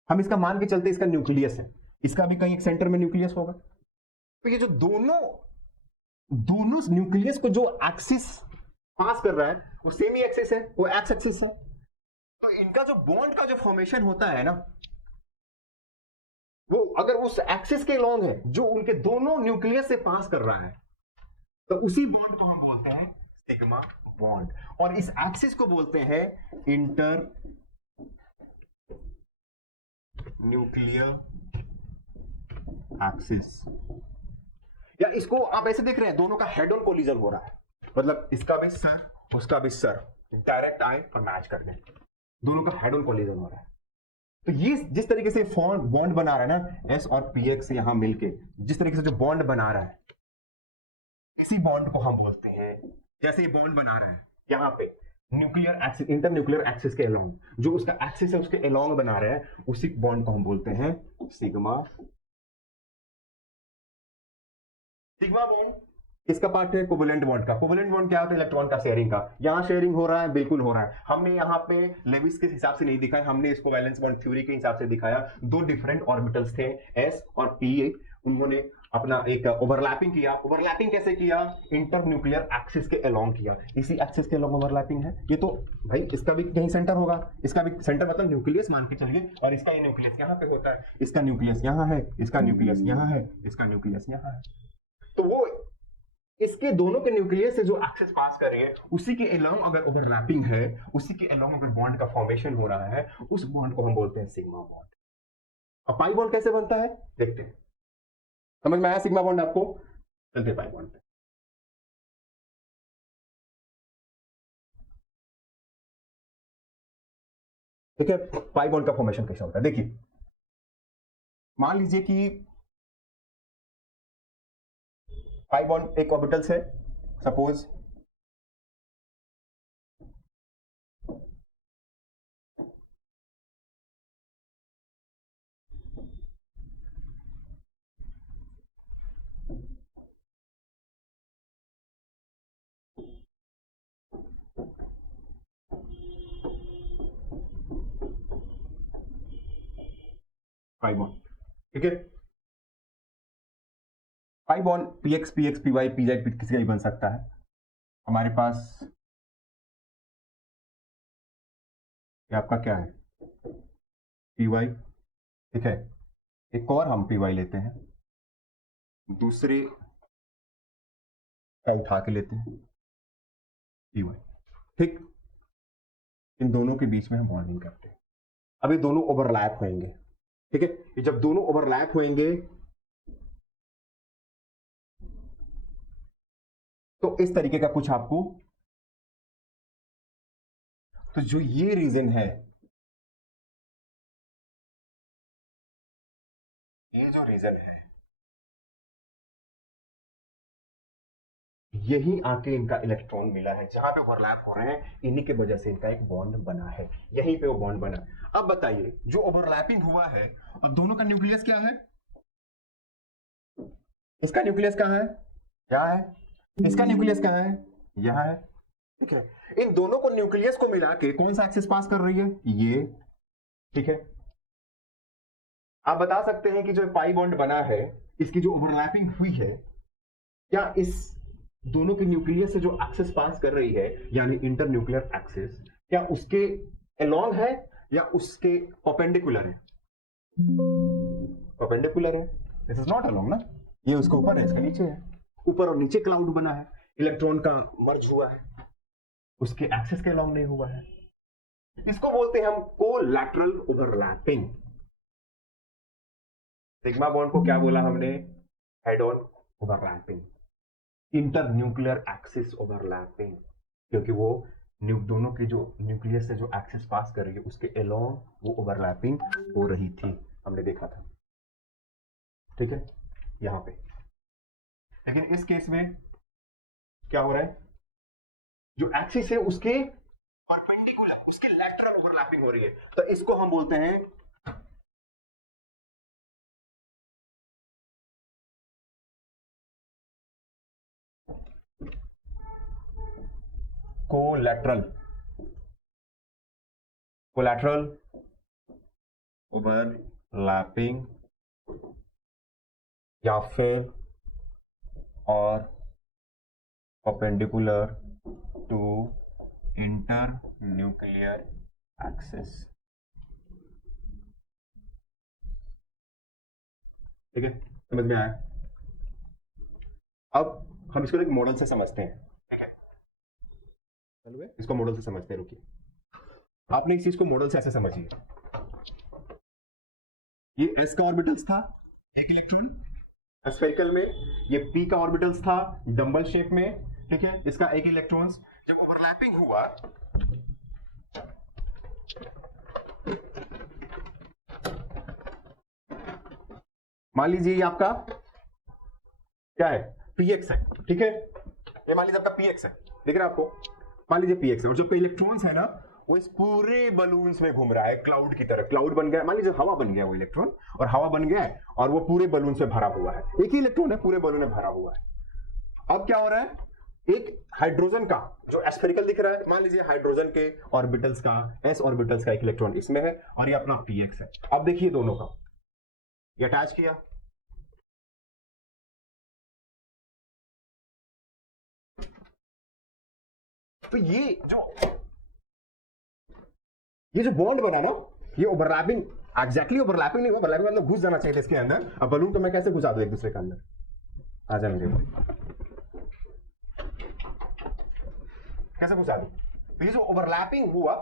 हम इसका मान के चलते इसका न्यूक्लियस है, इसका भी कहीं एक सेंटर में न्यूक्लियस होगा। तो ये जो दोनों न्यूक्लियस को जो एक्सिस पास कर रहा है वो सेम ही एक्सिस है, वो एक्स एक्सिस है। तो इनका जो बॉन्ड का जो फॉर्मेशन होता है ना, वो अगर उस एक्सिस के लॉन्ग है जो उनके दोनों न्यूक्लियस से पास कर रहा है, तो उसी बॉन्ड को हम बोलते हैं सिग्मा बॉन्ड, और इस एक्सिस को बोलते हैं इंटर न्यूक्लियर एक्सिस। या इसको आप ऐसे देख रहे हैं, दोनों का हेड ऑन कोलिजन हो रहा है, मतलब इसका भी सर उसका भी सर डायरेक्ट आए और मैच कर दें, दोनों का हेड ऑन कोलिजन हो रहा है। तो ये जिस तरीके से बॉन्ड बना रहा है ना एस और पी एक्स यहां मिलके, जिस तरीके से जो बॉन्ड बना रहा है, इसी बॉन्ड को हम बोलते हैं, जैसे ये बॉन्ड बना रहा है यहां पे nuclear axis, inter nuclear axis के अलोंग, जो उसका एक्सिस है उसके अलोंग बना रहा है, उसी बॉन्ड को हम बोलते हैं सिग्मा। सिग्मा बॉन्ड किसका पार्ट है? कोवेलेंट बॉन्ड का। कोवेलेंट बॉन्ड क्या होता है? इलेक्ट्रॉन का शेयरिंग का। यहां शेयरिंग हो रहा है, बिल्कुल हो रहा है। हमने यहाँ पे लेविस के हिसाब से नहीं दिखाया, हमने इसको वैलेंस बॉन्ड थ्योरी के हिसाब से दिखाया। दो डिफरेंट ऑर्बिटल्स थे एस और पी, उन्होंने अपना एक ओवरलैपिंग किया। ओवरलैपिंग कैसे किया? इंटर न्यूक्लियर एक्सिस के अलोंग किया। इसी एक्सिस के अलोंग ओवरलैपिंग है। ये तो भाई इसका भी कहीं सेंटर होगा, इसका भी सेंटर मतलब न्यूक्लियस मान के चलिए, और इसका ये न्यूक्लियस यहाँ पे होता है, इसका न्यूक्लियस यहाँ है, इसका न्यूक्लियस यहाँ है, इसका न्यूक्लियस यहाँ है। तो वो इसके दोनों के न्यूक्लियस से जो एक्सिस पास कर रही है, उसी के अलोंग अगर ओवरलैपिंग है, उसी के अलोंग अगर बॉन्ड का फॉर्मेशन हो रहा है, उस बॉन्ड को हम बोलते हैं सिग्मा बॉन्ड। अब पाई बॉन्ड कैसे बनता है देखते हैं। समझ में आया सिग्मा बॉन्ड आपको? चलते पाई बॉन्ड पे। ठीक है, पाई बॉन्ड का फॉर्मेशन कैसा होता है देखिए। मान लीजिए कि पाई बॉन्ड एक ऑर्बिटल्स है, सपोज पाई बॉन्ड, ठीक है। Pi bond P X P Y P Z किसी का भी बन सकता है। हमारे पास ये आपका क्या है? पी वाई, ठीक है। एक और हम पी वाई लेते हैं, दूसरे का उठा के लेते हैं पी वाई, ठीक। इन दोनों के बीच में हम बॉन्डिंग करते हैं। अब ये दोनों ओवरलैप होंगे, ठीक है। ये जब दोनों ओवरलैप होंगे तो इस तरीके का कुछ आपको, तो जो ये रीजन है, ये जो रीजन है, यही आके इनका इलेक्ट्रॉन मिला है, जहां पे ओवरलैप हो रहे हैं, इन्हीं के वजह से इनका एक बॉन्ड बना है, यहीं पे वो बॉन्ड बना। अब बताइए, जो ओवरलैपिंग हुआ है और दोनों का न्यूक्लियस क्या है? इसका न्यूक्लियस कहां है? यहाँ है। इसका न्यूक्लियस कहां है? यहाँ है, ठीक है। इन दोनों को न्यूक्लियस को मिला के कौन सा एक्सिस पास कर रही है? ये, ठीक है। आप बता सकते हैं कि जो पाई बॉन्ड बना है, इसकी जो ओवरलैपिंग हुई है, क्या इस दोनों के न्यूक्लियस से जो एक्सिस पास कर रही है, यानी इंटर न्यूक्लियर एक्सिस, क्या उसके अलोंग है या उसके परपेंडिकुलर है? परपेंडिकुलर है। दिस इज नॉट अलोंग ना, ये उसके ऊपर है, इसके नीचे है। ऊपर और नीचे क्लाउड बना है, इलेक्ट्रॉन का मर्ज हुआ है, उसके एक्सिस के अलोंग नहीं हुआ है। इसको बोलते हैं हम कोलैटरल ओवरलैपिंग। सिग्मा बॉन्ड को क्या बोला हमने? Head on overlapping, inter nuclear axis overlapping, क्योंकि वो दोनों के जो न्यूक्लियस से जो एक्सिस पास कर रही है, उसके अलोंग वो ओवरलैपिंग हो रही थी, हमने देखा था, ठीक है, यहां पे। लेकिन इस केस में क्या हो रहा है? जो एक्सिस है उसके परपेंडिकुलर, उसके लैटरल ओवरलैपिंग हो रही है, तो इसको हम बोलते हैं कोलैटरल, कोलैटरल ओवरलैपिंग, या फिर और perpendicular to inter nuclear axis, ठीक है, समझ में आया? अब हम इसको एक मॉडल से समझते हैं, ठीक है, चलो इसको मॉडल से समझते हैं। रुकिए, आपने इस चीज को मॉडल से ऐसे समझिए, ये s का ऑर्बिटल्स था, एक इलेक्ट्रॉन स्फेरिकल में, ये p का ऑर्बिटल्स था डंबल शेप में, ठीक है, इसका एक इलेक्ट्रॉन्स। जब ओवरलैपिंग हुआ, मान लीजिए ये आपका क्या है, px है, ठीक है, ये मान लीजिए आपका px है, दिख रहा है आपको, मान लीजिए px है, और जो इलेक्ट्रॉन्स है ना वो इस पूरे बलून्स में घूम रहा है क्लाउड की तरह। क्लाउड बन गया, मान लीजिए हवा बन गया वो इलेक्ट्रॉन, और हवा बन गया है और वो पूरे बलून से भरा हुआ है, एक ही इलेक्ट्रॉन है पूरे बलून में भरा हुआ है। अब क्या हो रहा है, एक हाइड्रोजन का जो स्फेरिकल दिख रहा है, मान लीजिए हाइड्रोजन के ऑर्बिटल्स का, s ऑर्बिटल्स का एक इलेक्ट्रॉन इसमें है, और ये अपना px है। अब देखिए दोनों का ये अटैच किया, तो ये जो बॉन्ड बना ना, ये ओवरलैपिंग, एग्जैक्टली ओवरलैपिंग नहीं हुआ, ओवरलैपिंग मतलब घुस जाना चाहिए था इसके अंदर। अब बलून को मैं कैसे घुसा दूं एक दूसरे के अंदर, आ जा मेरे, कैसे घुसा दूं? तो ये जो ओवरलैपिंग हुआ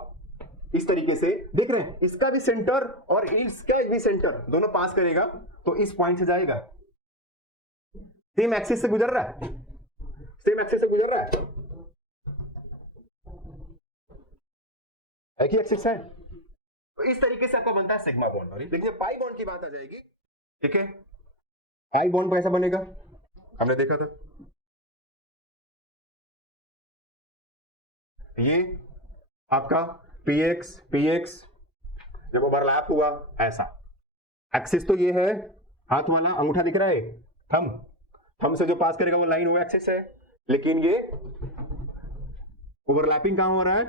इस तरीके से, देख रहे हैं, इसका भी सेंटर और इसका भी सेंटर दोनों पास करेगा, तो इस पॉइंट से जाएगा, सेम एक्सिस से गुजर रहा है, सेम एक्सिस से गुजर रहा है, एक ही एक्सिस है। तो इस तरीके से आपको बनता है सिग्मा बॉन्ड। और देखिए पाई बॉन्ड की बात आ जाएगी, ठीक है, पाई बॉन्ड कैसा बनेगा, हमने देखा था, ये आपका px px जब ओवरलैप हुआ ऐसा, एक्सिस तो ये है, हाथ वाला अंगूठा दिख रहा है, थंब से जो पास करेगा वो लाइन वो एक्सिस है, लेकिन ये ओवरलैपिंग कहां हो रहा है,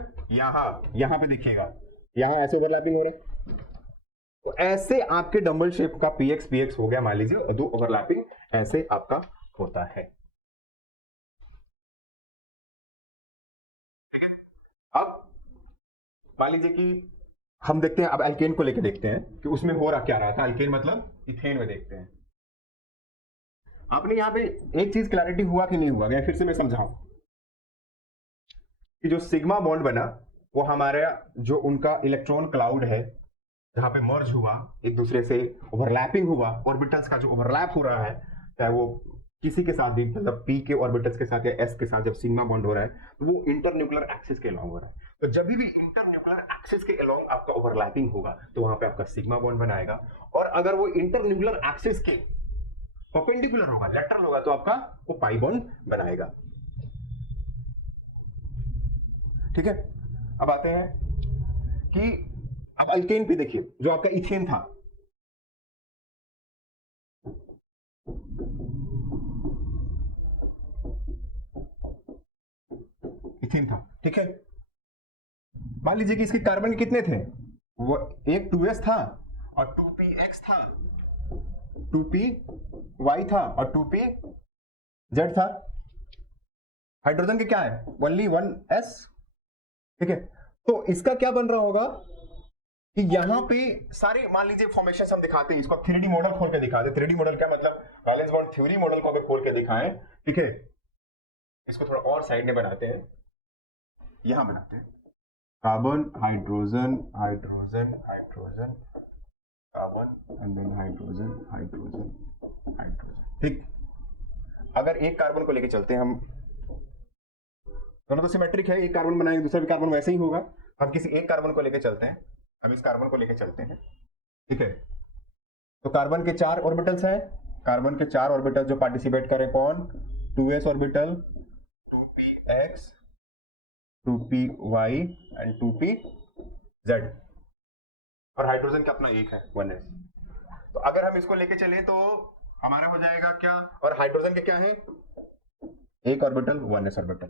यहां पे देखिएगा, यहां ऐसे ओवरलैपिंग हो रहा है। तो ऐसे आपके डंबल शेप का px हो गया, मान लीजिए, दो ओवरलैपिंग ऐसे आपका होता है। अब मान लीजिए कि हम देखते हैं, अब अल्केन को लेकर देखते हैं कि उसमें हो रहा क्या रहा था। अल्केन मतलब इथेन में देखते हैं। आपने यहां पे एक चीज क्लैरिटी हुआ कि नहीं हुआ, मैं फिर से मैं समझाऊं कि जो सिग्मा बॉन्ड बना वो हमारा जो उनका इलेक्ट्रॉन क्लाउड है, जहां पे मर्ज हुआ, एक दूसरे से ओवरलैपिंग हुआ, ऑर्बिटल्स का जो ओवरलैप हो रहा है, चाहे वो किसी के साथ भी, मतलब p के ऑर्बिटल्स के साथ या s के साथ, जब सिग्मा बॉन्ड हो रहा है तो वो इंटरन्यूक्लियर एक्सिस के अलोंग हो रहा है। तो जब भी इंटरन्यूक्लियर एक्सिस के अलोंग आपका ओवरलैपिंग होगा तो वहां पे आपका सिग्मा बॉन्ड बनाएगा, और अगर वो इंटरन्यूक्लियर एक्सिस के परपेंडिकुलर होगा, लेटरल होगा, तो आपका वो पाई बॉन्ड बनाएगा। ठीक है, अब आते हैं कि अब अल्केन पे देखिए, जो आपका इथेन था, इथेन था, ठीक है, मान लीजिए कि इसके कार्बन कितने थे, वो एक 2s था और 2px था, 2py था और 2pz था। हाइड्रोजन के क्या है, ओनली 1s, ठीक है। तो इसका क्या बन रहा होगा कि यहां पे सारे, मान लीजिए फॉर्मेशन हम दिखाते हैं, इसको 3D मॉडल खोल के दिखाते हैं। 3D मॉडल क्या मतलब, वैलेंस बॉन्ड थ्योरी मॉडल को अगर खोल के दिखाएं, ठीक है, इसको थोड़ा और साइड में बनाते हैं, यहां बनाते हैं, carbon hydrogen hydrogen hydrogen carbon and then hydrogen hydrogen hydrogen, ठीक। अगर एक कार्बन को लेके चलते हैं हम, दोनों तो सिमेट्रिक है, एक कार्बन बनाएंगे दूसरा भी कार्बन वैसे ही होगा, हम किसी एक कार्बन को लेके चलते हैं, हम इस कार्बन को लेके चलते हैं, ठीक है। तो कार्बन के 4 ऑर्बिटल्स हैं, कार्बन के 4 ऑर्बिटल जो पार्टिसिपेट करें, कौन, 2s orbital, 2px, 2py and 2pz, और हाइड्रोजन का अपना एक है 1s। तो अगर हम इसको लेके चले तो हमारा हो जाएगा क्या, और हाइड्रोजन के क्या है, एक ऑर्बिटल 1s ऑर्बिटल,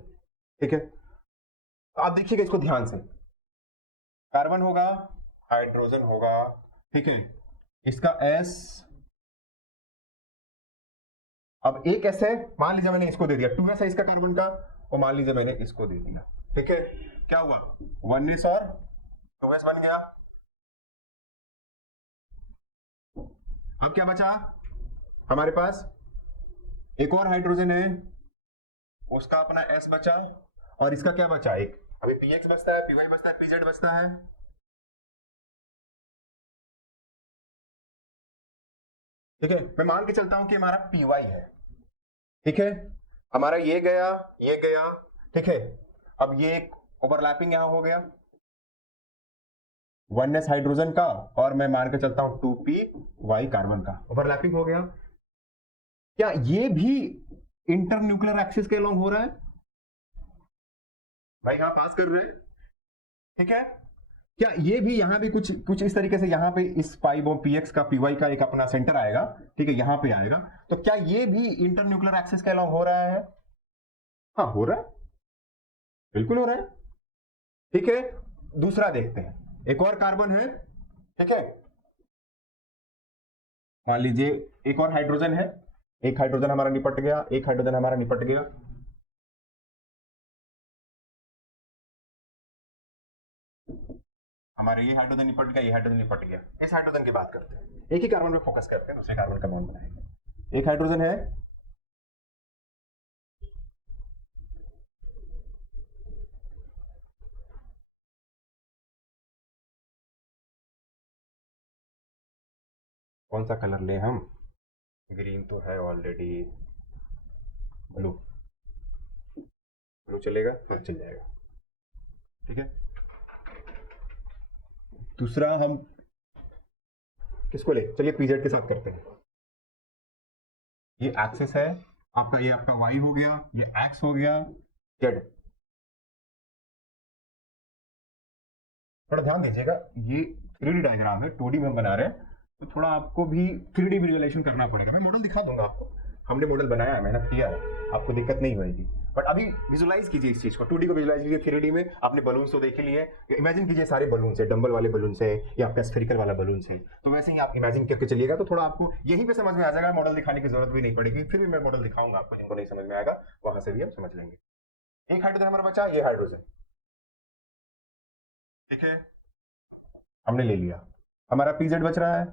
ठीक है। तो आप देखिएगा इसको ध्यान से, कार्बन होगा, हाइड्रोजन होगा, ठीक है, इसका s, अब एक s है, मान लीजिए मैंने इसको दे दिया, 2s है इसका कार्बन का, और मान लीजिए मैंने इसको दे दिया, ठीक है, क्या हुआ, 1s और 2s बन गया। अब क्या बचा हमारे पास, एक और हाइड्रोजन है, उसका अपना S बचा और इसका क्या बचा एक, अभी px बचता है, py बचता है, pz बचता है। ठीक है, मैं मान के चलता हूं कि हमारा py है। ठीक है, हमारा ये गया, ये गया। ठीक है, अब ये एक ओवरलैपिंग यहां हो गया 1s हाइड्रोजन का, और मैं मान के चलता हूं 2py कार्बन का, ओवरलैपिंग हो गया। क्या ये भी इंटर न्यूक्लियर एक्सिस के अलोंग हो रहा है भाई? यहां पास कर रहे हैं। ठीक है, क्या ये भी यहां भी कुछ कुछ इस तरीके से, यहां पे इस पाई बॉम्ब px का py का एक अपना सेंटर आएगा। ठीक है, यहां पे आएगा, तो क्या ये भी इंटर न्यूक्लियर एक्सिस के अलोंग हो रहा है? हाँ, हो रहा है, बिल्कुल हो रहा है। ठीक है, दूसरा देखते हैं, एक और कार्बन है। ठीक है, मान लीजिए एक और हाइड्रोजन है, एक हाइड्रोजन हमारा निपट गया, एक हाइड्रोजन हमारा निपट गया। हमारे ये हाइड्रोजन निपट गया, ये हाइड्रोजन निपट गया। इस हाइड्रोजन की बात करते हैं, एक ही कार्बन पे फोकस करते हैं, दूसरे कार्बन का बॉन्ड बनाएंगे। एक हाइड्रोजन है, कौन सा कलर ले हम? ग्रीन तो है ऑलरेडी, ब्लू, ब्लू चलेगा? हाँ, चल जाएगा। ठीक है, दूसरा हम किसको ले, चलिए पीजेड के साथ करते हैं। ये एक्सिस है आपका, ये आपका वाई हो गया, ये एक्स हो गया, जेड। थोड़ा ध्यान दीजिएगा, ये 3D डायग्राम है, 2D में हम बना रहे हैं, तो थोड़ा आपको भी 3D विजुअलाइजेशन करना पड़ेगा। मैं मॉडल दिखा दूंगा आपको, हमने मॉडल बनाया है, मेहनत किया है, आपको दिक्कत नहीं होगी। बट अभी विजुअलाइज कीजिए इस चीज को, 2D को विजुअलाइज कीजिए 3D में। आपने बलून्स तो देख ही लिए, इमेजिन कीजिए सारे बलून से, डंबल वाले बलून से या आपका स्फेरिकल वाला बलून से, तो वैसे ही आप इमेजिन करके चलिएगा, तो थोड़ा आपको यहीं पे समझ में आ जाएगा, मॉडल दिखाने की जरूरत भी नहीं पड़ेगी। फिर भी मैं मॉडल दिखाऊंगा आपको, जिनको नहीं समझ में आएगा वहां से भी हम समझ लेंगे। एक हाइड्रोजन हमारा बचा, ये हाइड्रोजन। ठीक है, हमने ले लिया, हमारा पीजेड बच रहा है।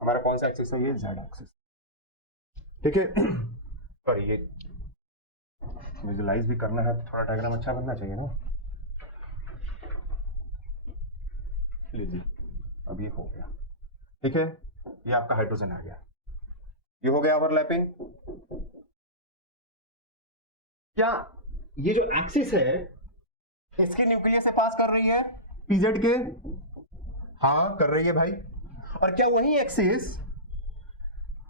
हमारा कौन सा एक्सिस है? ये जेड एक्सिस। ठीक है, सॉरी, ये विजुअलाइज भी करना है तो थोड़ा डायग्राम अच्छा बनना चाहिए ना। लीजिए, अब ये हो गया। ठीक है, ये आपका हाइड्रोजन आ गया, ये हो गया ओवरलैपिंग। क्या ये जो एक्सिस है इसके न्यूक्लियस से पास कर रही है पीजेड के? हाँ, कर रही है भाई। और क्या वही एक्सिस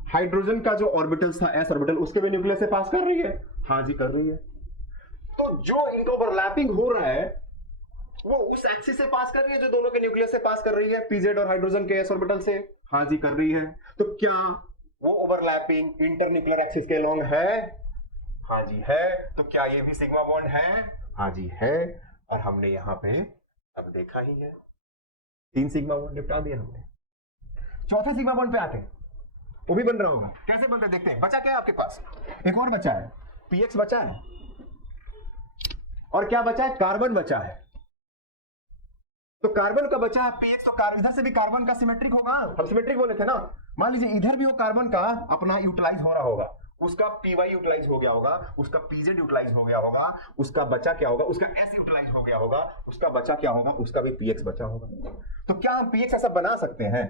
हाइड्रोजन का जो ऑर्बिटल था, एस ऑर्बिटल, उसके भी न्यूक्लियस से पास कर रही है? हाँ जी, कर रही है। तो जो इनका ओवरलैपिंग हो रहा है वो उस एक्सिस से पास कर रही है जो दोनों के न्यूक्लियस से पास कर रही है, पीजेड और हाइड्रोजन के एस ऑर्बिटल से? हाँ जी, कर रही है। तो क्या वो ओवरलैपिंग इंटरन्यूक्लियर एक्सिस के अलोंग है? हाँ जी है। तो क्या ये भी सिग्मा बॉन्ड है? हाँ जी है। और हमने यहां पे अब देखा ही है, 3 सिग्मा बॉन्ड निपटा दिया हमने। चौथे सिग्मा बॉन्ड पे आते हैं, वो भी बन रहा होगा, कैसे बन रहा है देखते हैं। बचा क्या है आपके पास? एक और बचा है, पीएक्स बचा है, और क्या बचा है? कार्बन बचा है। तो कार्बन का बचा है पीएक्स, तो इधर से भी कार्बन का सिमेट्रिक होगा, हम सिमेट्रिक बोले थे ना। मान लीजिए इधर भी वो कार्बन का अपना यूटिलाइज हो रहा होगा, उसका पीवाई यूटिलाइज हो गया होगा, उसका पीजेड यूटिलाइज हो गया होगा, उसका बचा क्या होगा? उसका एस यूटिलाइज हो गया होगा, उसका बचा क्या होगा? उसका भी पीएक्स बचा होगा। तो क्या हम पीएक्स ऐसा बना सकते हैं?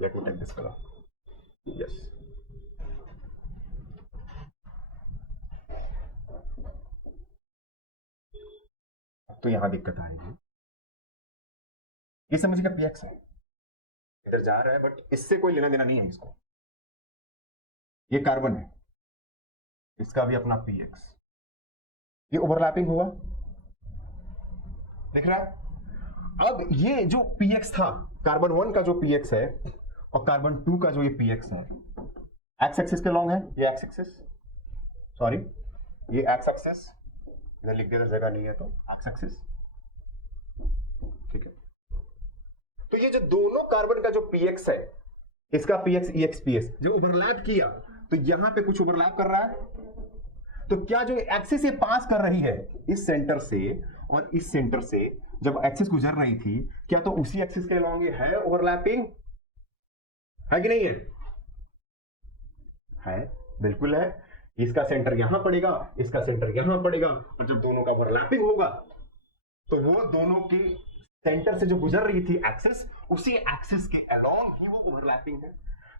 Let me take this colour, yes. तो यहां दिक्कत आएगी, ये समझिएगा पीएक्स है, इधर जा रहा है, बट इससे कोई लेना देना नहीं है इसको। ये कार्बन है, इसका भी अपना पीएक्स, ये ओवरलैपिंग हुआ, दिख रहा है? अब ये जो पीएक्स था, कार्बन 1 का जो पीएक्स है और कार्बन 2 का जो ये पीएक्स है, एक्स एक्सिस के लॉन्ग है, ये एक्स एक्सिस, सॉरी ये एक्स एक्सिस, इधर लिख दिया, जगह नहीं है तो एक्स एक्सिस। ठीक है, तो ये जो दोनों कार्बन का जो पीएक्स है, इसका पीएक्स ईएक्स पीएस जो ओवरलैप किया, तो यहां पे कुछ ओवरलैप कर रहा है। तो क्या जो एक्सिस से पास कर रही है इस सेंटर से और इस सेंटर से, जब एक्सिस गुजर रही थी, क्या तो उसी एक्सिस के लॉन्ग है ओवरलैपिंग? है कि नहीं है? है, बिल्कुल है। इसका सेंटर यहां पड़ेगा, इसका सेंटर यहां पड़ेगा, और जब दोनों का ओवरलैपिंग होगा तो वो दोनों की सेंटर से जो गुजर रही थी एक्सिस, उसी एक्सिस के अलोंग ही वो ओवरलैपिंग है।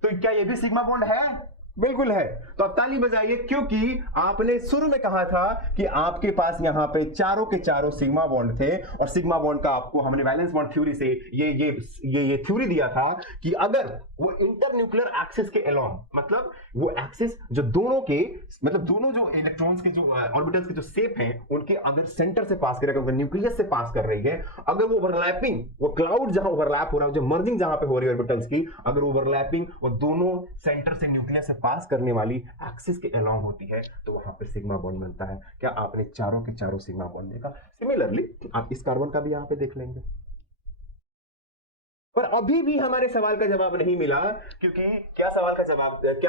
तो क्या ये भी सिग्मा बॉन्ड है? बिल्कुल है। तो अब ताली बजाइए, क्योंकि आपने शुरू में कहा था कि आपके पास यहां पे चारों के चारों सिग्मा बॉन्ड थे, और सिग्मा बॉन्ड का आपको हमने वैलेंस बॉन्ड थ्योरी से ये थ्योरी दिया था कि अगर वो इंटरन्यूक्लियर एक्सिस के अलोंग, मतलब वो एक्सिस जो दोनों के, मतलब दोनों जो इलेक्ट्रॉन्स के जो ऑर्बिटल्स के जो शेप हैं उनके अगर सेंटर से पास कर रही है, अगर न्यूक्लियस से पास कर रही है, अगर वो ओवरलैपिंग, वो क्लाउड जहां ओवरलैप हो रहा है, जो मर्जिंग जहां पे हो रही है ऑर्बिटल्स की, अगर ओवरलैपिंग और दोनों सेंटर से न्यूक्लियस से पास करने वाली एक्सिस के अलोंग होती है, तो वहां पे सिग्मा बॉन्ड बनता है। क्या आपने चारों के चारों सिग्मा बॉन्ड देखा? सिमिलरली आप इस कार्बन का भी यहां पे देख लेंगे। पर अभी भी हमारे सवाल का जवाब नहीं मिला, क्योंकि क्या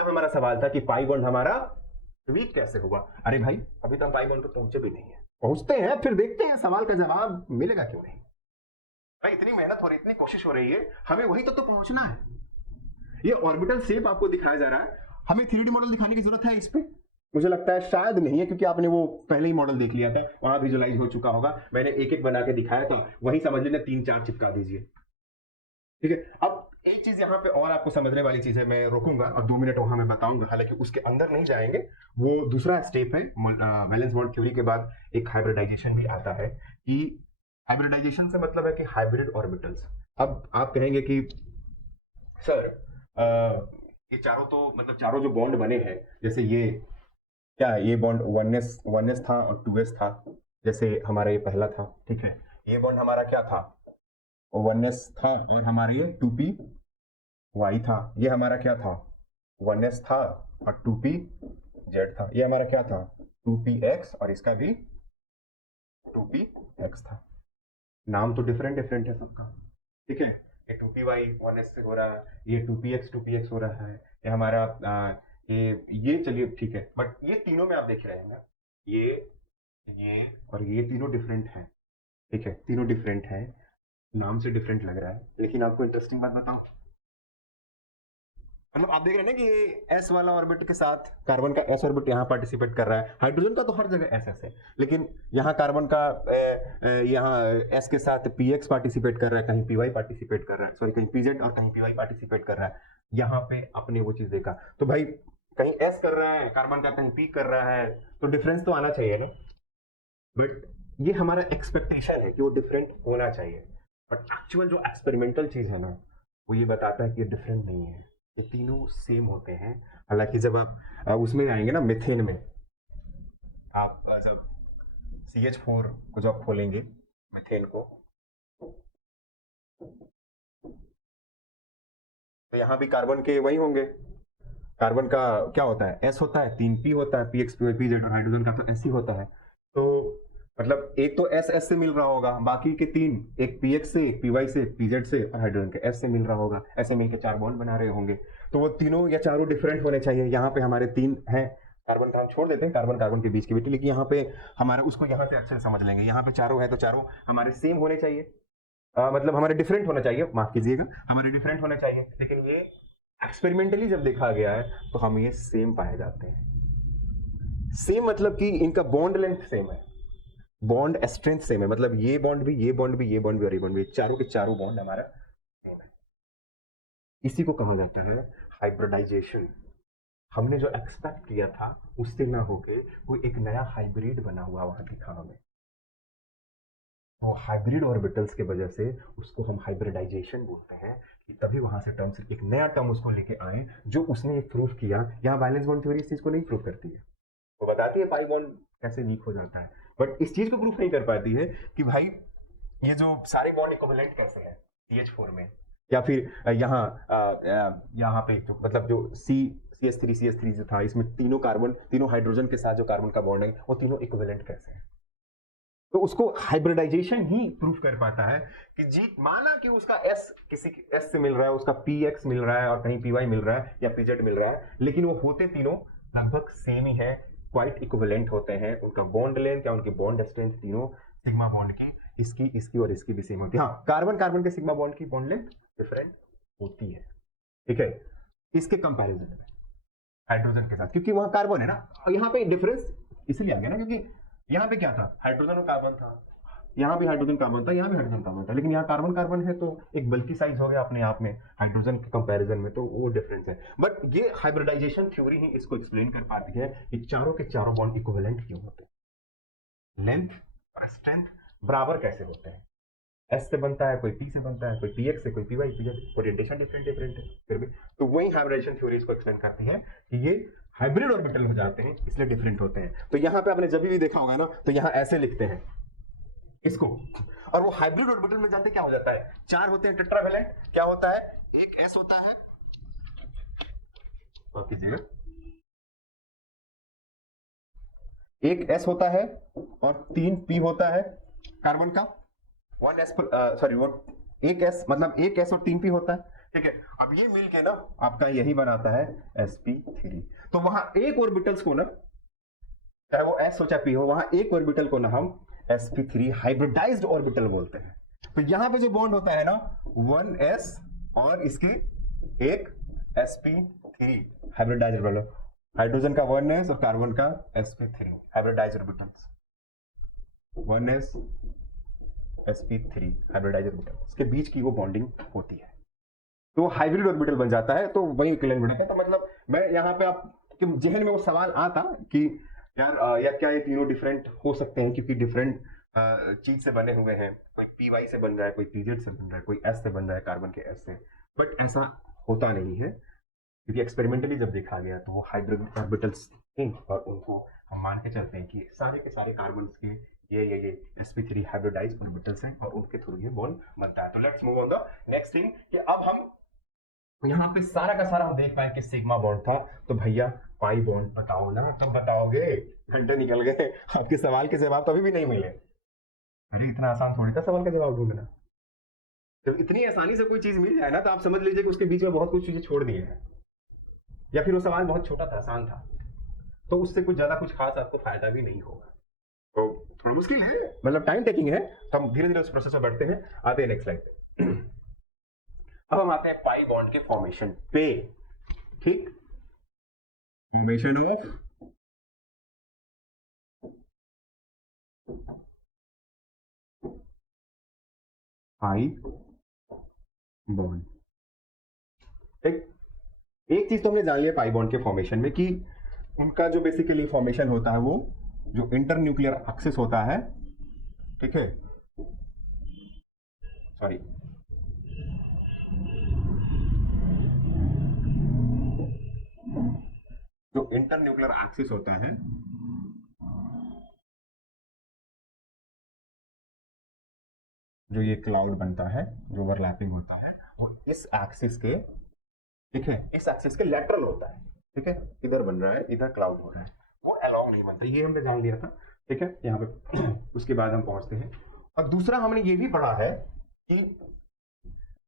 हमारा सवाल था कि पाई बॉन्ड हमारा वीक कैसे हुआ? अरे भाई, अभी तो हम पाई बॉन्ड पर पहुंचे भी नहीं है। पहुंचते हैं, फिर देखते हैं सवाल का जवाब मिलेगा क्यों नहीं। भाई इतनी मेहनत हो रही, इतनी कोशिश हो रही है, हमें वही तो पहुंचना है। ये ऑर्बिटल शेप आपको दिखाया जा रहा है, हमें 3D मॉडल दिखाने की जरूरत है इस पे? मुझे लगता है शायद नहीं है, क्योंकि आपने वो पहले ही मॉडल देख लिया था, वहां विजुलाइज हो चुका होगा। मैंने एक एक बना के दिखाया था, वही समझ लीजिए 3-4 चिपका दीजिए। ठीक है, अब एक चीज यहाँ पे और आपको समझने वाली चीज है, मैं रोकूंगा और 2 मिनट वहां मैं बताऊंगा, हालांकि उसके अंदर नहीं जाएंगे। वो दूसरा स्टेप है, वैलेंस बॉन्ड थ्योरी के बाद एक हाइब्रिडाइजेशन भी आता है, कि हाइब्रिडाइजेशन से मतलब है कि हाइब्रिड ऑर्बिटल्स। अब आप कहेंगे कि सर ये चारों तो, मतलब चारों जो बॉन्ड बने हैं, जैसे ये क्या है, ये बॉन्ड वनएस था और 2s था, जैसे हमारा ये पहला था, ठीक है। ये बॉन्ड हमारा क्या था? वनएस था, और हमारा ये 2p y था। ये हमारा क्या था? वनएस था और 2p z था। ये हमारा क्या था? 2px, और इसका भी 2px था। नाम तो डिफरेंट डिफरेंट है सबका, ठीक है। ये 2py 1s से हो रहा है, ये 2px हो रहा है, ये हमारा ये चलिए ठीक है, बट ये तीनों में आप देख रहे हैं ना, ये और ये तीनों डिफरेंट है, ठीक है, तीनों डिफरेंट है, नाम से डिफरेंट लग रहा है, लेकिन आपको इंटरेस्टिंग बात बताऊं, मतलब आप देख रहे हैं ना कि ये s वाला ऑर्बिट के साथ कार्बन का s ऑर्बिट यहाँ पार्टिसिपेट कर रहा है, हाइड्रोजन का तो हर जगह s है, लेकिन यहाँ कार्बन का यहाँ s के साथ px पार्टिसिपेट कर रहा है, कहीं py पार्टिसिपेट कर रहा है, सॉरी कहीं pz और कहीं py पार्टिसिपेट कर रहा है। यहाँ पे आपने वो चीज देखा, तो भाई कहीं s कर रहा है कार्बन का, कहीं p कर रहा है, तो डिफरेंस तो आना चाहिए ना। बट ये हमारा एक्सपेक्टेशन है कि वो डिफरेंट होना चाहिए, बट एक्चुअल जो एक्सपेरिमेंटल चीज है ना, वो ये बताता है कि ये डिफरेंट नहीं है, ये तीनों सेम होते हैं। हालांकि जब आप उसमें आएंगे ना, मीथेन में, आप जब CH4 को जब खोलेंगे मीथेन को, तो यहाँ भी कार्बन के वही होंगे। कार्बन का क्या होता है? S होता है, 3p होता है, px pz, और हाइड्रोजन का तो s ही होता है। तो मतलब एक तो s से मिल रहा होगा, बाकी के 3, एक px से, एक py से, pz से, और हाइड्रोजन के s से मिल रहा होगा, ऐसे मिलकर 4 बॉन्ड बना रहे होंगे। तो वो तीनों या चारों डिफरेंट होने चाहिए। यहाँ पे हमारे 3 हैं, कार्बन का हम छोड़ देते हैं, कार्बन कार्बन के बीच की बेटी, लेकिन यहाँ पे हमारा उसको यहाँ से अच्छे से समझ लेंगे। यहाँ पे चारों है तो चारों हमारे सेम होने चाहिए, मतलब हमारे डिफरेंट होना चाहिए, माफ कीजिएगा, हमारे डिफरेंट होने चाहिए, लेकिन ये एक्सपेरिमेंटली जब देखा गया है तो हम ये सेम पाए जाते हैं। सेम मतलब कि इनका बॉन्ड लेंथ सेम है, बॉन्ड स्ट्रेंथ सेम है, मतलब ये बॉन्ड भी, ये बॉन्ड भी, ये बॉन्ड भी और ये बॉन्ड भी, चारों के चारों बॉन्ड हमारा सेम है। इसी को कहा जाता है हाइब्रिडाइजेशन। हमने जो एक्सपेक्ट किया था उससे ना होके कोई एक नया हाइब्रिड बना हुआ वहां दिखा हमें, तो हाइब्रिड ऑर्बिटल्स के वजह से उसको हम हाइब्रिडाइजेशन बोलते हैं, कि तभी वहां से टर्म से एक नया टर्म उसको लेके आए, जो उसने प्रूव किया। यहाँ वैलेंस बॉन्ड थ्योरी इस चीज को नहीं प्रूव करती है, वो बताती है पाई बॉन्ड कैसे वीक हो जाता है, बट इस चीज को प्रूफ नहीं कर पाती है कि भाई ये जो सारे बॉन्ड इक्विवेलेंट कैसे हैं CH4 में, या फिर यहाँ पे जो मतलब जो CH3 जो था, इसमें तीनों कार्बन, तीनों हाइड्रोजन के साथ जो कार्बन का बॉन्ड है, वो तीनों इक्विवेलेंट कैसे है। तो उसको हाइब्रिडाइजेशन ही प्रूफ कर पाता है कि जी, माना कि उसका S किसी S से मिल रहा है, उसका PX मिल रहा है, और कहीं PY मिल रहा है या PZ मिल रहा है, लेकिन वो होते तीनों लगभग सेम ही है, क्वाइट इक्विवेलेंट होते हैं, उनका बॉन्ड लेंथ या उनकी बॉन्ड स्ट्रेंथ तीनों सिग्मा बॉन्ड की, इसकी और इसकी भी सेम होती है। हाँ, कार्बन कार्बन के सिग्मा बॉन्ड की बॉन्ड लेंथ डिफरेंट होती है, ठीक है। इसके कंपैरिजन में हाइड्रोजन के साथ, क्योंकि वहां कार्बन है ना। और यहाँ पे डिफरेंस इसलिए आ गया ना क्योंकि यहाँ पे क्या था, हाइड्रोजन और कार्बन था, यहाँ भी हाइड्रोजन कार्बन था, यहाँ भी हाइड्रोजन कार्बन था, लेकिन यहाँ कार्बन कार्बन है तो एक बल्कि साइज हो गया अपने आप में हाइड्रोजन के कंपैरिजन में, तो वो डिफरेंस है। बट ये हाइब्रिडाइजेशन थ्योरी ही इसको एक्सप्लेन कर पाती है कि चारों के चारों बॉन्ड इक्विवेलेंट क्यों होते हैं, लेंथ और स्ट्रेंथ बराबर कैसे होते हैं। एस से बनता है, कोई पी से बनता है, कोई पी एक्स से, कोई P Y P Z, orientation different different है फिर भी। तो वही हाइब्रिडाइजेशन थ्योरी इसको एक्सप्लेन करती है कि ये हाइब्रिड ऑर्बिटल हो जाते हैं इसलिए डिफरेंट होते हैं। तो यहाँ पे आपने जब भी देखा होगा ना तो यहाँ ऐसे लिखते हैं इसको, और वो हाइब्रिड ऑर्बिटल में जानते क्या हो जाता है, चार होते हैं टेट्रावेलेंट, क्या होता है, एक एस होता है, तो कीजिएगा, एक एस होता है और तीन पी होता है कार्बन का, वन एस सॉरी वो एक एस मतलब एक एस और तीन पी होता है, ठीक है। अब ये मिलके ना आपका यही बनाता है sp3। तो वहां एक ऑर्बिटल्स को ना, चाहे वो एस हो चाहे पी हो, वहां एक ऑर्बिटल को ना हम sp3 हाइब्रिडाइज्ड ऑर्बिटल बोलते हैं। तो यहां पे जो बॉन्ड होता है ना 1s और इसके एक sp3 हाइब्रिडाइज्ड ऑर्बिटल, हाइड्रोजन का 1s और कार्बन का sp3 hybridised orbitals, 1s sp3 hybridised orbital, इसके बीच की वो बॉन्डिंग होती है तो हाइब्रिड ऑर्बिटल बन जाता है। तो वही इक्विवेलेंट बनाता है। तो मतलब मैं यहाँ पे आप कि जेहन में वो सवाल आता कि यार या क्या ये तीनों डिफरेंट हो सकते हैं क्योंकि डिफरेंट चीज से बने हुए हैं, कोई पी वाई से बन रहा है, कोई पीजेड से बन रहा है, कोई एस से बन रहा है, कार्बन के एस से, बट ऐसा होता नहीं है क्योंकि एक्सपेरिमेंटली जब देखा गया तो वो हाइब्रिड ऑर्बिटल्स थे और उनको हम मान के चलते हैं कि सारे के सारे कार्बन के ये sp3 हाइब्रिडाइज्ड ऑर्बिटल्स हैं और उनके थ्रू ये बॉन्ड बनता है। तो let's move on the next thing कि अब हम यहाँ पे सारा का सारा हम देख पाए कि सिग्मा बॉन्ड था, तो भैया पाई बॉन्ड बताओ ना, कब बताओगे, घंटे निकल गए, आपके सवाल के जवाब तो अभी भी नहीं मिले। अरे इतना आसान थोड़ी था सवाल का जवाब ढूंढना, जब इतनी आसानी से कोई चीज मिल जाए ना तो आप समझ लीजिए कि उसके बीच में बहुत कुछ चीजें छोड़ दी है, या फिर वो सवाल बहुत छोटा था, आसान था, तो उससे कुछ ज्यादा कुछ खास आपको फायदा भी नहीं होगा। तो थोड़ा मुश्किल है, मतलब टाइम टेकिंग है, तो हम धीरे धीरे उस प्रोसेस में बढ़ते हैं। आते हैं नेक्स्ट स्लाइड पे। अब हम आते हैं पाई बॉन्ड के फॉर्मेशन पे, ठीक, फॉर्मेशन ऑफ पाई बॉन्ड। ठीक, एक चीज तो हमने जान लिया पाई बॉन्ड के फॉर्मेशन में कि उनका जो बेसिकली फॉर्मेशन होता है वो जो इंटर न्यूक्लियर एक्सिस होता है, ठीक है, सॉरी जो इंटर न्यूक्लियर एक्सिस होता है जो ये क्लाउड बनता है, जो ओवरलैपिंग होता है, वो इस एक्सिस के, ठीक है, इस एक्सिस के लेटरल होता है, ठीक है, इधर बन रहा है, इधर क्लाउड हो रहा है, वो अलोंग नहीं बनता, ये हमने जान लिया था, ठीक है, यहाँ पे। उसके बाद हम पहुंचते हैं, और दूसरा हमने ये भी पढ़ा है कि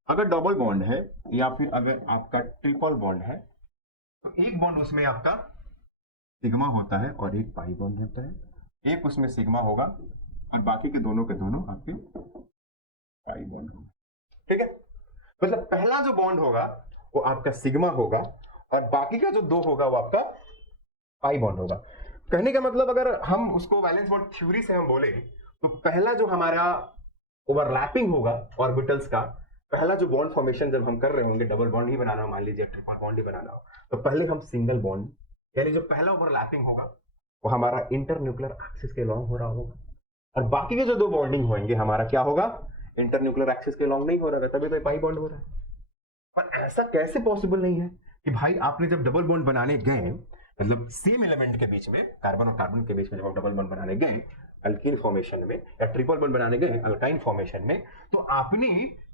अगर डबल बॉन्ड है या फिर अगर आपका ट्रिपल बॉन्ड है तो एक बॉन्ड उसमें आपका सिग्मा होता है और एक पाई बॉन्ड होता है, एक उसमें सिग्मा होगा और बाकी के दोनों आपके पाई बॉन्ड होगा, ठीक है। मतलब पहला जो बॉन्ड होगा वो आपका सिग्मा होगा और बाकी का जो दो होगा वो आपका पाई बॉन्ड होगा। कहने का मतलब अगर हम उसको वैलेंस बॉन्ड थ्योरी से हम बोले तो पहला जो हमारा ओवरलैपिंग होगा ऑर्बिटल्स का, पहला जो बॉन्ड फॉर्मेशन जब हम कर रहे होंगे, डबल बॉन्ड ही बनाना हो, मान लीजिए ट्रिपल बॉन्ड ही बनाना हो, तो पहले हम सिंगल बॉन्ड, यानी जो पहला ओवरलैपिंग होगा वो हमारा इंटर न्यूक्लियर एक्सिस के लॉन्ग हो रहा होगा और बाकी के जो दो बॉन्डिंग होंगे हमारा क्या होगा, इंटर न्यूक्लियर एक्सिस के लॉन्ग नहीं हो रहा है, तभी तो पाई बॉन्ड हो रहा है। पर ऐसा कैसे पॉसिबल नहीं है कि भाई आपने जब डबल बॉन्ड बनाने गए, मतलब सेम एलिमेंट के बीच में, कार्बन और कार्बन के बीच में जब आप डबल बॉन्ड बनाने गए अल्कीन फॉर्मेशन में या ट्रिपल बॉन्ड बनाने गए अल्काइन फॉर्मेशन में, तो आपने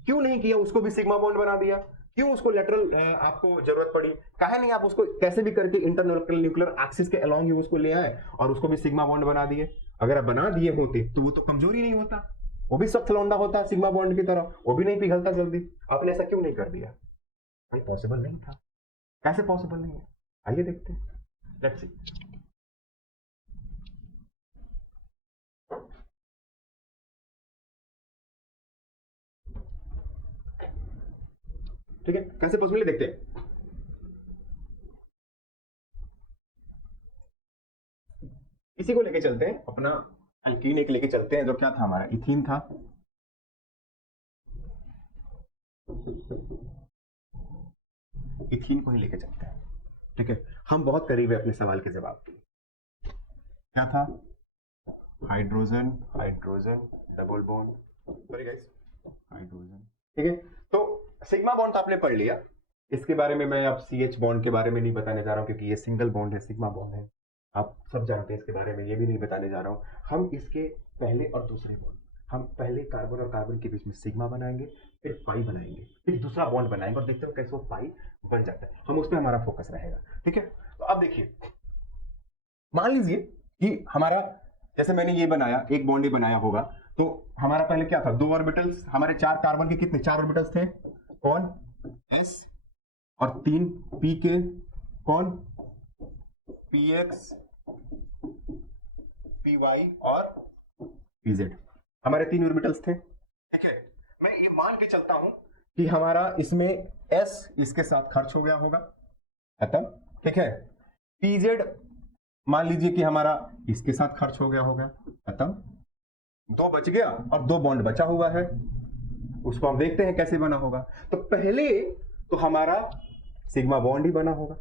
क्यों नहीं किया, उसको भी सिग्मा बॉन्ड बना दिया, क्यों उसको लेटरल आपको जरूरत पड़ी, कहा नहीं आप उसको कैसे भी करके इंटर न्यूक्लियर एक्सिस के अलोंग ही उसको ले आए और उसको भी सिग्मा बॉन्ड बना दिए। अगर आप बना दिए होते तो वो तो कमजोरी नहीं होता, वो भी सख्त लौंडा होता सिग्मा बॉन्ड की तरह, वो भी नहीं पिघलता जल्दी, आपने ऐसा क्यों नहीं कर दिया, भाई पॉसिबल नहीं था। कैसे पॉसिबल नहीं है, आइए देखते हैं, लेट्स सी। ठीक है, कैसे पॉसिबल देखते हैं। इसी को लेके चलते हैं, अपना अल्कीन एक लेके चलते हैं, जो क्या था हमारा, इथीन था। इथीन को ही लेके चलते हैं, ठीक है। हम बहुत करीब है अपने सवाल के जवाब के। क्या था, hydrogen hydrogen double bond, sorry guys, hydrogen, ठीक है। तो सिग्मा बॉन्ड तो आपने पढ़ लिया, इसके बारे में मैं अब CH बॉन्ड के बारे में नहीं बताने जा रहा हूं, क्योंकि ये सिंगल बॉन्ड है, सिग्मा बॉन्ड है, आप सब जानते हैं इसके बारे में, ये भी नहीं बताने जा रहा हूं। हम इसके पहले और दूसरे बॉन्ड, हम पहले कार्बन और कार्बन के बीच में सिग्मा बनाएंगे, फिर पाई बनाएंगे, फिर दूसरा बॉन्ड बनाएंगे और देखते हो कैसे वो पाई बन जाता है, हम उस पर हमारा फोकस रहेगा, ठीक है। तो अब देखिए, मान लीजिए कि हमारा, जैसे मैंने ये बनाया, एक बॉन्ड ही बनाया होगा, तो हमारा पहले क्या था, 2 ऑर्बिटल्स, हमारे 4 कार्बन के कितने, 4 ऑर्बिटल्स थे, कौन, s, और 3 p के, कौन, px, py और pz, हमारे 3 ऑर्बिटल्स थे, ठीक है। मैं ये मान के चलता हूं कि हमारा इसमें s इसके साथ खर्च हो गया होगा, खत्म, ठीक है। pz मान लीजिए कि हमारा इसके साथ खर्च हो गया होगा, खत्म, 2 बच गया और 2 बॉन्ड बचा हुआ है, उसको हम देखते हैं कैसे बना होगा। तो पहले तो हमारा सिग्मा बॉन्ड ही बना होगा,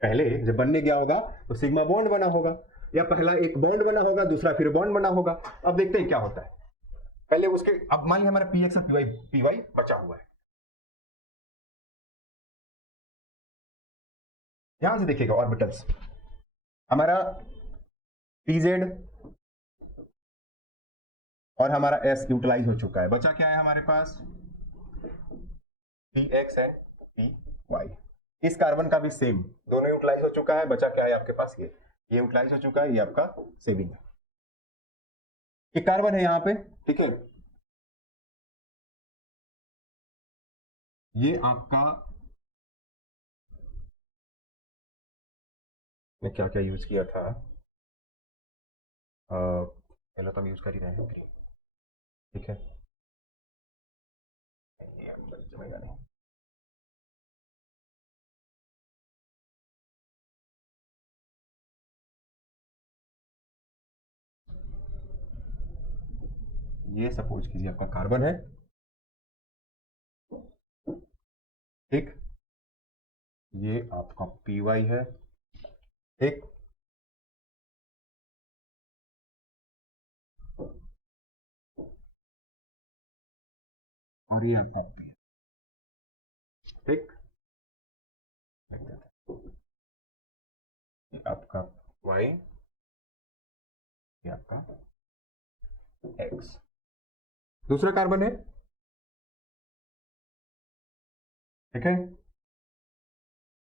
पहले जब बनने गया होगा तो सिग्मा बॉन्ड बना होगा, या पहला एक बॉन्ड बना होगा, दूसरा फिर बॉन्ड बना होगा। अब देखते हैं क्या होता है, पहले उसके, अब मान लिया हमारा px और py बचा हुआ है, ध्यान से देखिएगा ऑर्बिटल्स, हमारा pz और हमारा s यूटिलाइज हो चुका है, बचा क्या है हमारे पास, px एंड py। इस कार्बन का भी सेम, दोनों यूटिलाइज हो चुका है, बचा क्या है आपके पास, ये यूटिलाइज हो चुका है, ये आपका सेविंग है, ये कार्बन है यहाँ पे, ठीक है। ये आपका, मैं क्या क्या यूज किया था, पहले तो हम यूज कर ही रहे हैं, ठीक है, जमेगा नहीं, ये सपोज कीजिए आपका कार्बन है, ठीक, ये आपका py है, ठीक, और ये आपका p है, ठीक, ये आपका y, ये आपका x, दूसरा कार्बन है, ठीक है,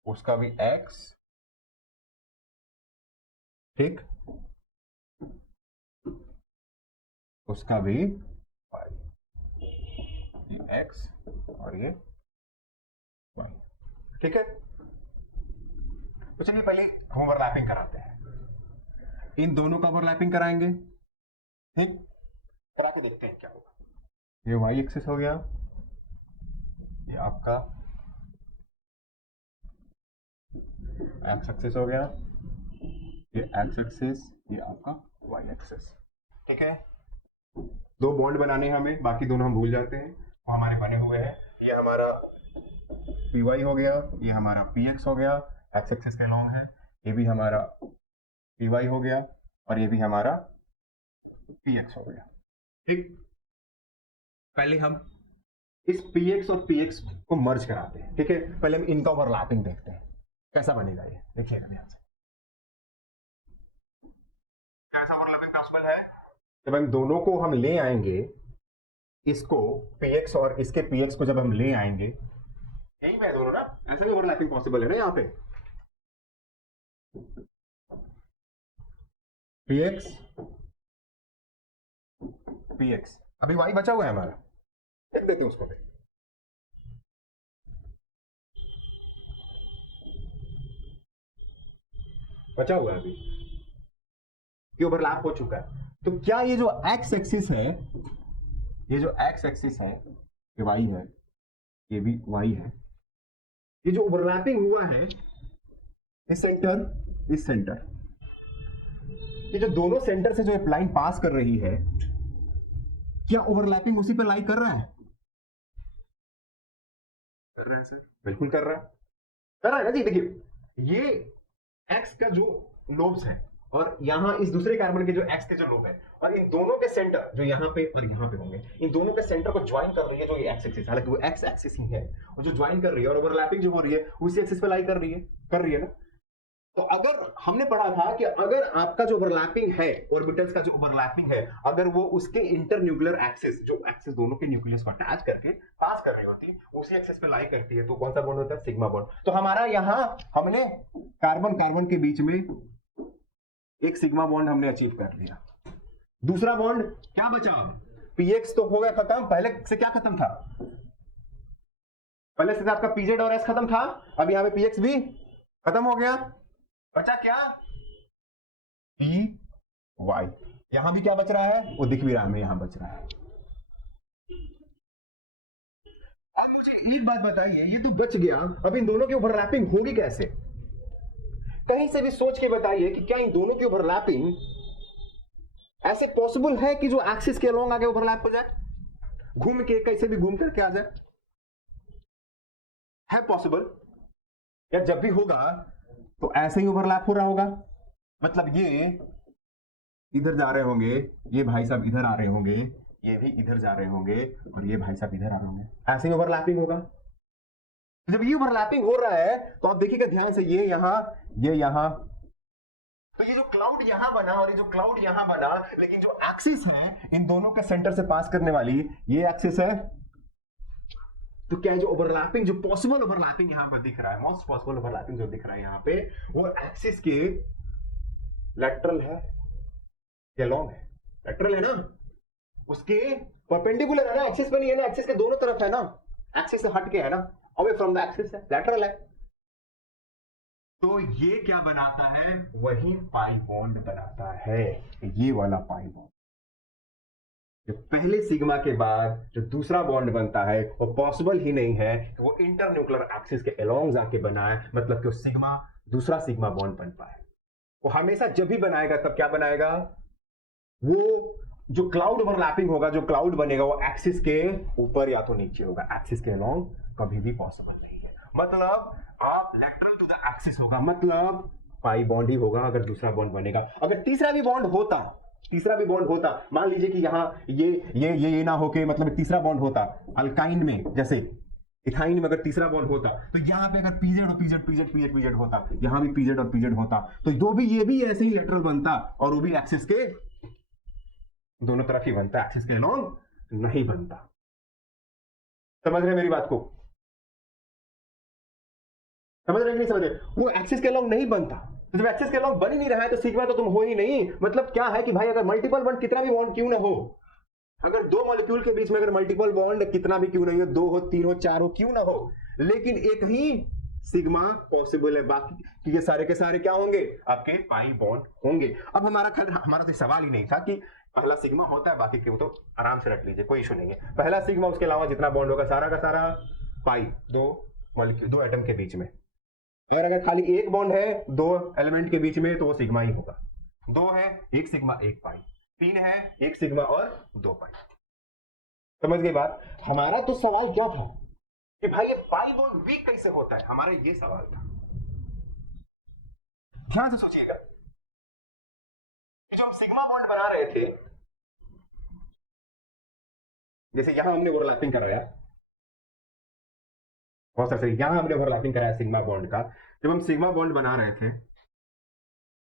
उसका भी x, ठीक, उसका भी y, ये x और ये y, ठीक है। तो चलिए पहले ओवरलैपिंग कराते हैं, इन दोनों का ओवरलैपिंग कराएंगे, ठीक, करा के देखते हैं क्या होगा। ये y एक्सिस हो गया, ये आपका x एक्सिस हो गया, ये x एक्सिस, ये आपका y एक्सिस, ठीक है। 2 बॉन्ड बनाने हमें, बाकी दोनों हम भूल जाते हैं, वो हमारे बने हुए हैं। ये हमारा py हो गया, ये हमारा px हो गया, x एक्सिस के लॉन्ग है, ये भी हमारा py हो गया, और ये भी हमारा px हो गया, ठीक। पहले हम इस px और px को मर्ज कराते हैं, ठीक है। पहले हम इनका ओवरलैपिंग देखते हैं कैसा बनेगा, ये देखिएगा ध्यान से, कैसा ओवरलैपिंग पॉसिबल है। जब हम दोनों को हम ले आएंगे, इसको px और इसके px को जब हम ले आएंगे, यही है दोनों ना, ऐसा भी ओवरलैपिंग पॉसिबल है ना, यहाँ पे px px, अभी y बचा हुआ है हमारा, लिख देते हैं उसको भी, बचा हुआ है अभी, ये ओवरलैप हो चुका है। तो क्या ये जो x एक्सिस है, ये जो x एक्सिस है, ये y है, ये भी y है, ये जो ओवरलैपिंग हुआ है, इस सेंटर कि जो दोनों सेंटर से जो लाइन पास कर रही है, क्या ओवरलैपिंग उसी पे लाई कर रहा है? कर रहा है सर, बिल्कुल कर रहा है, कर रहा है ना जी। देखिए ये एक्स का जो लोब्स है और यहां इस दूसरे कार्बन के जो एक्स के जो लोब है, और इन दोनों के सेंटर जो यहां पे और यहां पे होंगे, इन दोनों के सेंटर को ज्वाइन कर रही है जो ये एक्स एक्सिस, हालांकि वो एक्स एक्सिस ही है, और जो ज्वाइन कर रही है और ओवरलैपिंग जो हो रही है उसी एक्सिस पे लाई कर रही है ना। तो अगर हमने पढ़ा था कि अगर आपका जो ओवरलैपिंग है, ऑर्बिटल्स का जो ओवरलैपिंग है, अगर वो उसके इंटरन्यूक्लियर एक्सिस, जो एक्सिस दोनों के न्यूक्लियस को अटैच करके पास कर रही होती, उसी एक्सिस पे लाई करती है, तो कौन सा बॉन्ड होता है? Sigma bond. तो हमारा यहां हमने कार्बन कार्बन के बीच में एक सिग्मा बॉन्ड हमने अचीव कर लिया। दूसरा बॉन्ड क्या बचा? पीएक्स तो हो गया खत्म, पहले से क्या खत्म था? पहले से आपका पीजेड और एस खत्म था, अब यहां पे पीएक्स भी खत्म हो गया, बचा क्या? P Y. यहां भी क्या बच रहा है? वो दिख भी रहा है हमें, यहां बच रहा है। अब मुझे एक बात बताइए, ये तो बच गया, अब इन दोनों की ओवरलैपिंग होगी कैसे? कहीं से भी सोच के बताइए कि क्या इन दोनों की ओवरलैपिंग ऐसे पॉसिबल है कि जो एक्सिस के अलोंग आगे ओवरलैप हो जाए, घूम के कैसे भी घूम करके आ जाए? है पॉसिबल? या जब भी होगा तो ऐसे ही ओवरलैप हो रहा होगा, मतलब ये इधर जा रहे होंगे, ये भाई साहब इधर आ रहे होंगे, ये भी इधर जा रहे होंगे, और ये भाई साहब इधर आ रहे होंगे, ऐसे ही ओवरलैपिंग होगा। जब ये ओवरलैपिंग हो रहा है तो आप देखिएगा ध्यान से, ये यहां, तो ये जो क्लाउड यहां बना और ये जो क्लाउड यहां बना, लेकिन जो एक्सिस है इन दोनों के सेंटर से पास करने वाली, ये एक्सिस है। तो क्या है जो ओवरलैपिंग, जो पॉसिबल ओवरलैपिंग यहां पर दिख रहा है, मोस्ट पॉसिबल ओवरलैपिंग जो दिख रहा है यहां पे, वो एक्सिस के लेटरल है या लॉन्ग है? लेटरल है ना, उसके परपेंडिकुलर है ना, एक्सिस पे नहीं है ना, एक्सिस के दोनों तरफ है ना, एक्सिस से हट के है ना, अवे फ्रॉम द एक्सिस है, लेटरल है। तो ये क्या बनाता है? वही पाई बॉन्ड बनाता है, ये वाला पाई बॉन्ड। जो पहले सिग्मा के बाद जो दूसरा बॉन्ड बनता है वो पॉसिबल ही नहीं है कि वो इंटरन्यूक्लियर एक्सिस के अलोंग जाके बनाए, मतलब कि वो सिग्मा, दूसरा सिग्मा बॉन्ड बन पाए। वो हमेशा जब भी बनाएगा तब क्या बनाएगा? वो जो क्लाउड ओवरलैपिंग होगा, जो क्लाउड बनेगा वो एक्सिस के ऊपर या तो नीचे होगा, एक्सिस के अलोंग कभी भी पॉसिबल नहीं है। मतलब आप लेटरल टू द एक्सिस होगा, मतलब पाई बॉन्ड ही होगा अगर दूसरा बॉन्ड बनेगा। अगर तीसरा भी बॉन्ड होता, मान लीजिए कि यहाँ ये ना होके, मतलब तीसरा बॉन्ड होता अल्काइन में, जैसे इथाइन में अगर तीसरा बॉन्ड होता, तो यहाँ पे अगर पीजेड होता, यहाँ भी पीजेड और पीजेड होता, तो दो भी ये भी ऐसे ही लेटरल बनता, और वो भी एक्सिस के दोनों तरफ ही बनता, एक्सिस के अलोंग नहीं बनता। समझ रहे मेरी बात को? समझ रहे नहीं समझ रहे? वो एक्सिस के अलोंग नहीं बनता, तो जब एक्सिस के अलोंग बन ही नहीं रहा है तो सिग्मा तो तुम हो ही नहीं। मतलब क्या है कि भाई अगर मल्टीपल बॉन्ड, कितना भी बॉन्ड क्यों ना हो, अगर दो मॉलिक्यूल के बीच में अगर मल्टीपल बॉन्ड कितना भी क्यों नहीं हो, 2 हो 3 हो 4 हो क्यों ना हो, लेकिन एक ही सिग्मा पॉसिबल है, बाकी ये सारे के सारे क्या होंगे? आपके पाई बॉन्ड होंगे। अब हमारा तो सवाल ही नहीं था कि पहला सिग्मा होता है, बाकी क्यों, तो आराम से रख लीजिए, कोई इशू नहीं है। पहला सिग्मा, उसके अलावा जितना बॉन्ड होगा सारा का सारा पाई, दो मॉलिक्यूल, दो एटम के बीच में। और अगर खाली एक बॉन्ड है दो एलिमेंट के बीच में तो वो सिग्मा ही होगा। 2 है, एक सिग्मा एक पाई, 3 है, एक सिग्मा और 2 पाई। समझ गई बात? हमारा तो सवाल क्या था कि भाई ये पाई बॉन्ड वीक कैसे होता है, हमारा ये सवाल था। ध्यान से सोचिएगा, जो हम सिग्मा बॉन्ड बना रहे थे, जैसे यहां हमने ओवरलैपिंग कराया, बहुत सारे यहां हमने ओवरलैपिंग कराया सिग्मा बॉन्ड का, जब हम सिग्मा बॉन्ड बना रहे थे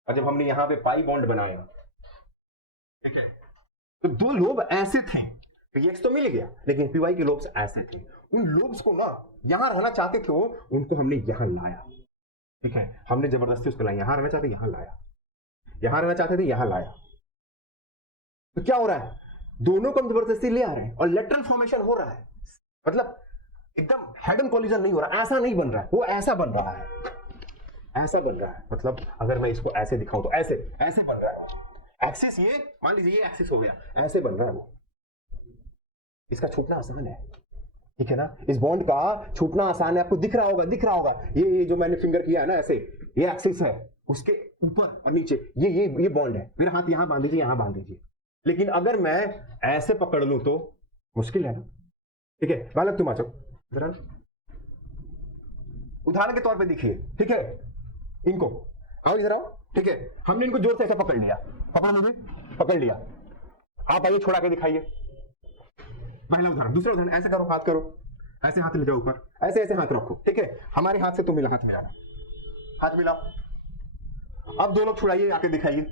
और जब हमने यहां पे पाई बॉन्ड बनाया, ठीक है, तो दो लोब ऐसे थे, पीएक्स तो मिल गया, लेकिन पीवाई के लोब्स ऐसे थे। उन लोब्स को ना यहां रहना चाहते थे वो, उनको हमने यहां लाया, ठीक है, हमने जबरदस्ती उसको लाया, यहां रहना चाहते यहां लाया, यहां रहना चाहते थे यहां लाया। तो क्या हो रहा है? दोनों को हम जबरदस्ती ले आ रहे हैं और लेटरल फॉर्मेशन हो रहा है, मतलब एकदम हेड ऑन कोलिजन नहीं हो रहा, ऐसा नहीं बन रहा है, वो ऐसा बन रहा है, ऐसा बन रहा है। मतलब अगर मैं इसको ऐसे दिखाऊं तो ऐसे बन रहा है। एक्सिस ये मान लीजिए ये एक्सिस हो गया, ऐसे बन रहा है वो। इसका छूटना आसान है, ठीक है ना, इस बॉन्ड का छूटना आसान है, आपको दिख रहा होगा, ये जो मैंने फिंगर किया है ना ऐसे, ये एक्सिस है, उसके ऊपर और नीचे, ये बॉन्ड है, मेरा हाथ यहां बांध दीजिए, यहां बांध दीजिए। लेकिन अगर मैं ऐसे पकड़ लूं तो मुश्किल है ना, ठीक है। बालक तुम आ जाओ जरा, उदाहरण के तौर पे देखिए, ठीक है, इनको आओ इधर आओ, ठीक है। हमने इनको जोर से ऐसा पकड़ लिया, पकड़ मुझे, पकड़ लिया। आप आइए छोड़ा के दिखाइए। पहला उदाहरण, दूसरा उदाहरण, ऐसे करो, हाथ करो, ऐसे हाथ ले जाओ ऊपर, ऐसे ऐसे हाथ रखो, ठीक है। हमारे हाथ से तुम मिला, हाथ मिलाना, हाथ मिलाओ। अब दो लोग छुड़ाइए, आके दिखाइए।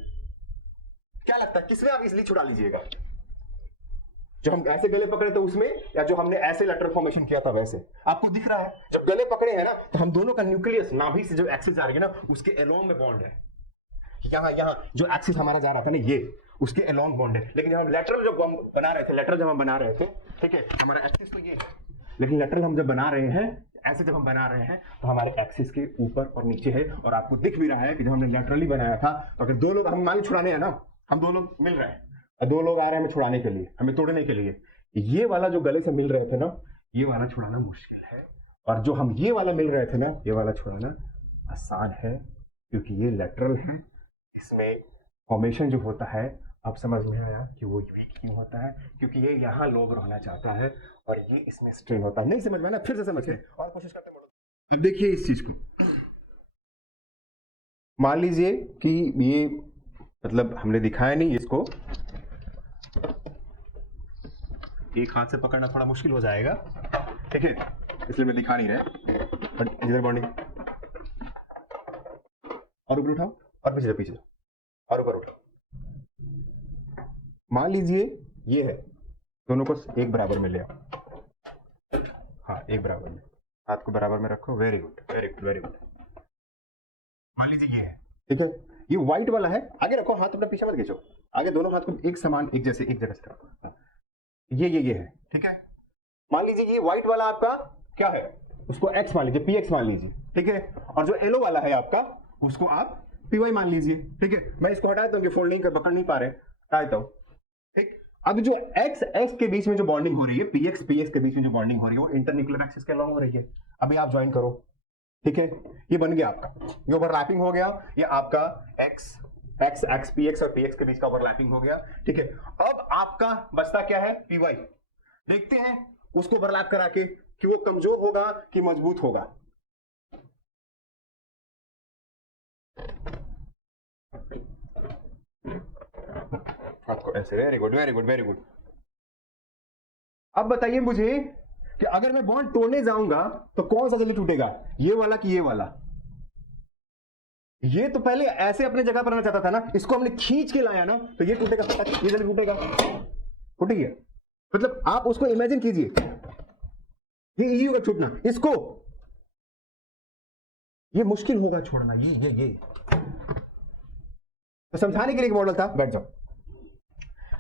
क्या लगता है किसमें आप इजली छुड़ा लीजिएगा? जो हम ऐसे गले पकड़े थे उसमें, या जो हमने ऐसे लेटरल फॉर्मेशन किया था वैसे? आपको दिख रहा है जब गले पकड़े हैं ना, तो हम दोनों का न्यूक्लियस नाभि से जो एक्सिस आ रही है ना, उसके अलोंग में बॉन्ड है। यहाँ जो एक्सिस हमारा जा रहा था ना, ये उसके अलोंग बॉन्ड है। लेकिन जब हम लेटरल जो बना रहे थे, लेटरल जब हम बना रहे थे, ठीक है, हमारा एक्सिस तो ये है, लेकिन लेटरल हम जब बना रहे हैं, ऐसे जब हम बना रहे हैं, तो हमारे एक्सिस के ऊपर और नीचे है। और आपको दिख भी रहा है कि जब हमने लेटरली बनाया था, तो अगर दो लोग, हम मान छुड़ाने हैं ना, हम दो लोग मिल रहे हैं, दो लोग आ रहे हैं हमें छुड़ाने के लिए, हमें तोड़ने के लिए, ये वाला जो गले से मिल रहे थे ना, ये वाला छुड़ाना मुश्किल है। और जो हम ये वाला मिल रहे थे ना, ये वाला छुड़ाना आसान है, क्योंकि ये लेटरल है। इसमें फॉर्मेशन जो होता है, अब समझ में आया कि वो वीक क्यों होता है, क्योंकि ये यहाँ लोब रहना चाहता है और ये इसमें स्ट्रेन होता है। नहीं समझ में आया ना, फिर से समझिए और कोशिश करते हैं। अब देखिए इस चीज को, मान लीजिए कि ये, मतलब हमने दिखाया नहीं इसको, एक हाथ से पकड़ना थोड़ा मुश्किल हो जाएगा, ठीक है, इसलिए मैं दिखा नहीं रहा। बट इधर बॉन्डिंग, और ऊपर उठाओ, और पीछे पीछे, और ऊपर उठाओ। मान लीजिए ये है, दोनों को एक बराबर में ले आओ, हाँ एक बराबर में, हाथ को बराबर में रखो। Very good, very good, very good. मान लीजिए ये है, ठीक है, ये व्हाइट वाला है, आगे रखो, हाथ अपना पीछे मत खींचो, आगे दोनों हाथ को एक समान, एक जैसे, एक जगह से रखो। हाँ। ये है, ठीक है। मान लीजिए ये व्हाइट वाला आपका क्या है, उसको एक्स मान लीजिए, पी एक्स मान लीजिए, ठीक है। और जो येलो वाला है आपका, उसको आप पी वाई मान लीजिए, ठीक है। मैं इसको हटा देता हूँ कि फोल्ड नहीं कर, पकड़ नहीं पा रहे, हटा देता हूँ, ठीक। अब जो एक्स एक्स के बीच में जो बॉन्डिंग हो रही है, पी एक्स के बीच में जो बॉन्डिंग हो रही है, वो इंटरन्यूक्लियर एक्सिस के अलॉन्ग हो रही है। अभी आप ज्वाइन करो, ठीक है, ये बन गया आपका, ये ओवरलैपिंग हो गया, ये आपका एक्स पी एक्स और पी एक्स के बीच का ओवरलैपिंग हो गया, ठीक है। अब आपका बचता क्या है, पी वाई। देखते हैं उसको ओवरलैप करा के कि वो कमजोर होगा कि मजबूत होगा। आपको ऐसे, very good, very good, very good. अब बताइए मुझे कि अगर मैं बॉन्ड तोड़ने जाऊंगा तो कौन सा जल्दी टूटेगा, ये वाला कि ये वाला? ये तो पहले ऐसे अपने जगह पर आना चाहता था ना, इसको हमने खींच के लाया ना, तो ये टूटेगा, ये जल्दी टूटेगा, टूट गया। मतलब आप उसको इमेजिन कीजिए, ये इजी होगा छूटना, इसको ये मुश्किल होगा छोड़ना, ये तो समझाने के लिए एक मॉडल था, बैठ जाओ।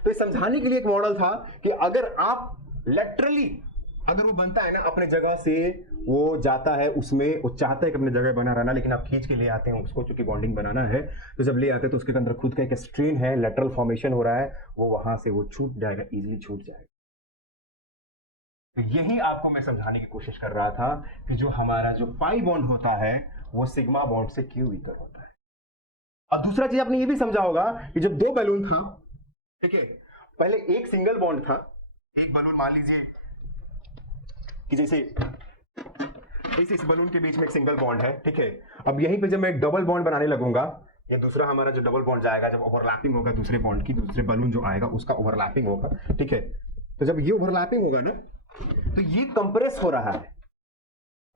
तो समझाने के लिए एक मॉडल था कि अगर आप लेटरली, अगर वो बनता है ना अपने जगह से, वो जाता है उसमें, वो चाहता है कि अपने जगह बना रहना, लेकिन आप खींच के ले आते हैं उसको, चूंकि बॉन्डिंग बनाना है, तो जब ले आते हैं तो उसके अंदर खुद का एक स्ट्रेन है, लेटरल फॉर्मेशन हो रहा है, वो वहां से वो छूट जाएगा, इजीली छूट जाएगा। तो यही आपको मैं समझाने की कोशिश कर रहा था कि जो हमारा जो पाई बॉन्ड होता है, वो सिग्मा बॉन्ड से क्यों वीकर होता है। और दूसरा चीज आपने ये भी समझा होगा कि जब दो बैलून था, ठीक है, पहले एक सिंगल बॉन्ड था, एक बलून मान लीजिए कि जैसे इस बलून के बीच में एक सिंगल बॉन्ड है, ठीक है। अब यहीं पे जब मैं एक डबल बॉन्ड बनाने लगूंगा, ये दूसरा हमारा जो डबल बॉन्ड जाएगा, जब ओवरलैपिंग होगा दूसरे बॉन्ड की, दूसरे बलून जो आएगा उसका ओवरलैपिंग होगा, ठीक है। तो जब ये ओवरलैपिंग होगा ना, तो ये कंप्रेस हो रहा है,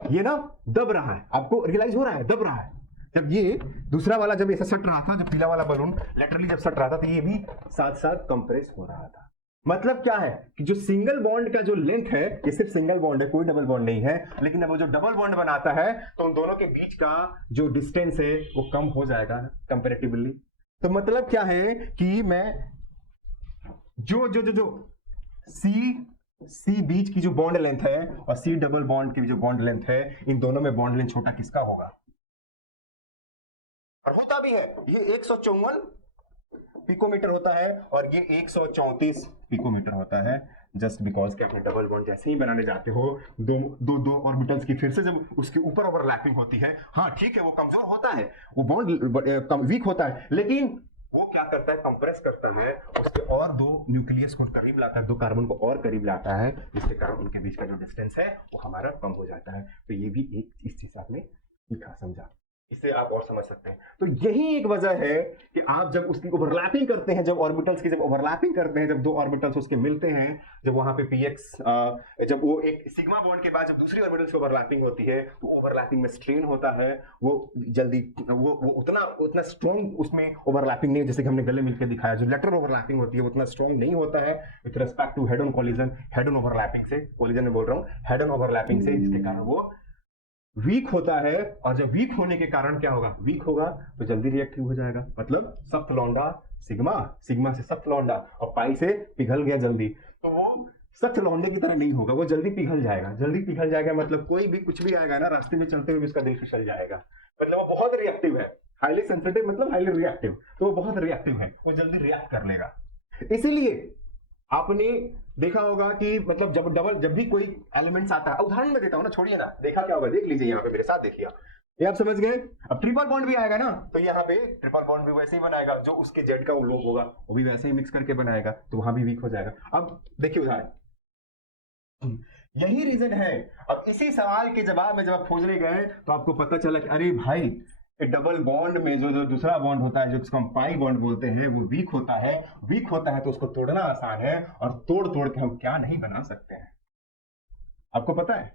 ये ना दब रहा है, आपको रियलाइज हो रहा है, दब रहा है। जब ये दूसरा वाला जब ऐसा सट रहा था, जब पीला वाला बलून लेटरली जब सट रहा था, तो ये भी साथ साथ कंप्रेस हो रहा था। मतलब क्या है कि जो सिंगल बॉन्ड का जो लेंथ है, ये सिर्फ सिंगल बॉन्ड है, कोई डबल बॉन्ड नहीं है, लेकिन अब वो जो डबल बॉन्ड बनाता है, तो उन दोनों के बीच का जो डिस्टेंस है वो कम हो जाएगा कंपैरेटिवली। तो मतलब क्या है कि मैं जो जो जो जो सी बीच की जो बॉन्ड लेंथ है और सी डबल बॉन्ड की जो बॉन्ड लेंथ है, इन दोनों में बॉन्ड लेंथ छोटा किसका होगा? और होता भी है, ये 154 पिकोमीटर होता है और ये 134 पिकोमीटर होता है, जस्ट बिकॉज कि आपने डबल बॉन्ड जैसे ही बनाने जाते हो दो ऑर्बिटल्स की फिर से जब उसके ऊपर ओवरलैपिंग होती है, हाँ ठीक है वो कमजोर होता है, वो बॉन्ड वीक होता है, लेकिन वो क्या करता है, कंप्रेस करता है, उसके और दो न्यूक्लियस को करीब लाता है, दो कार्बन को और करीब लाता है, जिसके कारण उनके बीच का जो डिस्टेंस है वो हमारा कम हो जाता है। तो ये भी एक इस चीज आपने सीखा समझा, इससे आप और समझ सकते हैं। तो यही एक वजह है कि आप जब उसकी ओवरलैपिंग करते हैं, जब ऑर्बिटल्स की जब ओवरलैपिंग करते हैं, जब दो ऑर्बिटल्स उसके मिलते हैं, जब वहां पे px जब वो एक सिग्मा बॉन्ड के बाद जब दूसरी ऑर्बिटल्स की ओवरलैपिंग होती है, तो ओवरलैपिंग में स्ट्रेन होता है, वो जल्दी वो उतना स्ट्रॉन्ग उसमें ओवरलैपिंग नहीं, जैसे कि हमने गले मिलकर दिखाया, जो लेटरल ओवरलैपिंग होती है वो उतना स्ट्रॉन्ग नहीं होता है with respect to head on collision, head on overlapping से, कोलिजन में बोल रहा हूं, हेड ऑन ओवरलैपिंग से, जिसके कारण वो वीक होता है। और जब वीक होने के कारण क्या होगा, वीक होगा तो जल्दी रिएक्टिव हो जाएगा, मतलब सख्त लौंडा सिग्मा, सिग्मा से सख्त लौंडा, और पाई से पिघल गया जल्दी, तो वो सख्त लौंडे की तरह नहीं होगा, वो जल्दी पिघल जाएगा, जल्दी पिघल जाएगा, मतलब कोई भी कुछ भी आएगा ना रास्ते में चलते हुए भी उसका दिल फिसल जाएगा, मतलब वो बहुत रिएक्टिव है, हाईली सेंसिटिव मतलब हाईली रिएक्टिव, तो वो बहुत रिएक्टिव है, वो जल्दी रिएक्ट कर लेगा। इसीलिए आपने देखा होगा कि मतलब जब भी कोई एलिमेंट्स आता है, उदाहरण में देता हूं ना, छोड़िए ना, देखा क्या होगा, देख लीजिए यहाँ पे मेरे साथ देखिए, ये आप समझ गए। अब ट्रिपल बॉन्ड भी आएगा ना, तो यहाँ पे ट्रिपल बॉन्ड भी वैसे ही बनाएगा, जो उसके जेड का लोग होगा वो भी वैसे ही मिक्स करके बनाएगा, तो वहां भी वीक हो जाएगा। अब देखिए उदाहरण, यही रीजन है। अब इसी सवाल के जवाब में जब आप खोजने गए तो आपको पता चला कि अरे भाई, डबल बॉन्ड में जो दूसरा बॉन्ड होता है, जो जिसको हम पाई बॉन्ड बोलते हैं, वो वीक होता है, वीक होता है तो उसको तोड़ना आसान है, और तोड़ तोड़ के हम क्या नहीं बना सकते हैं। आपको पता है,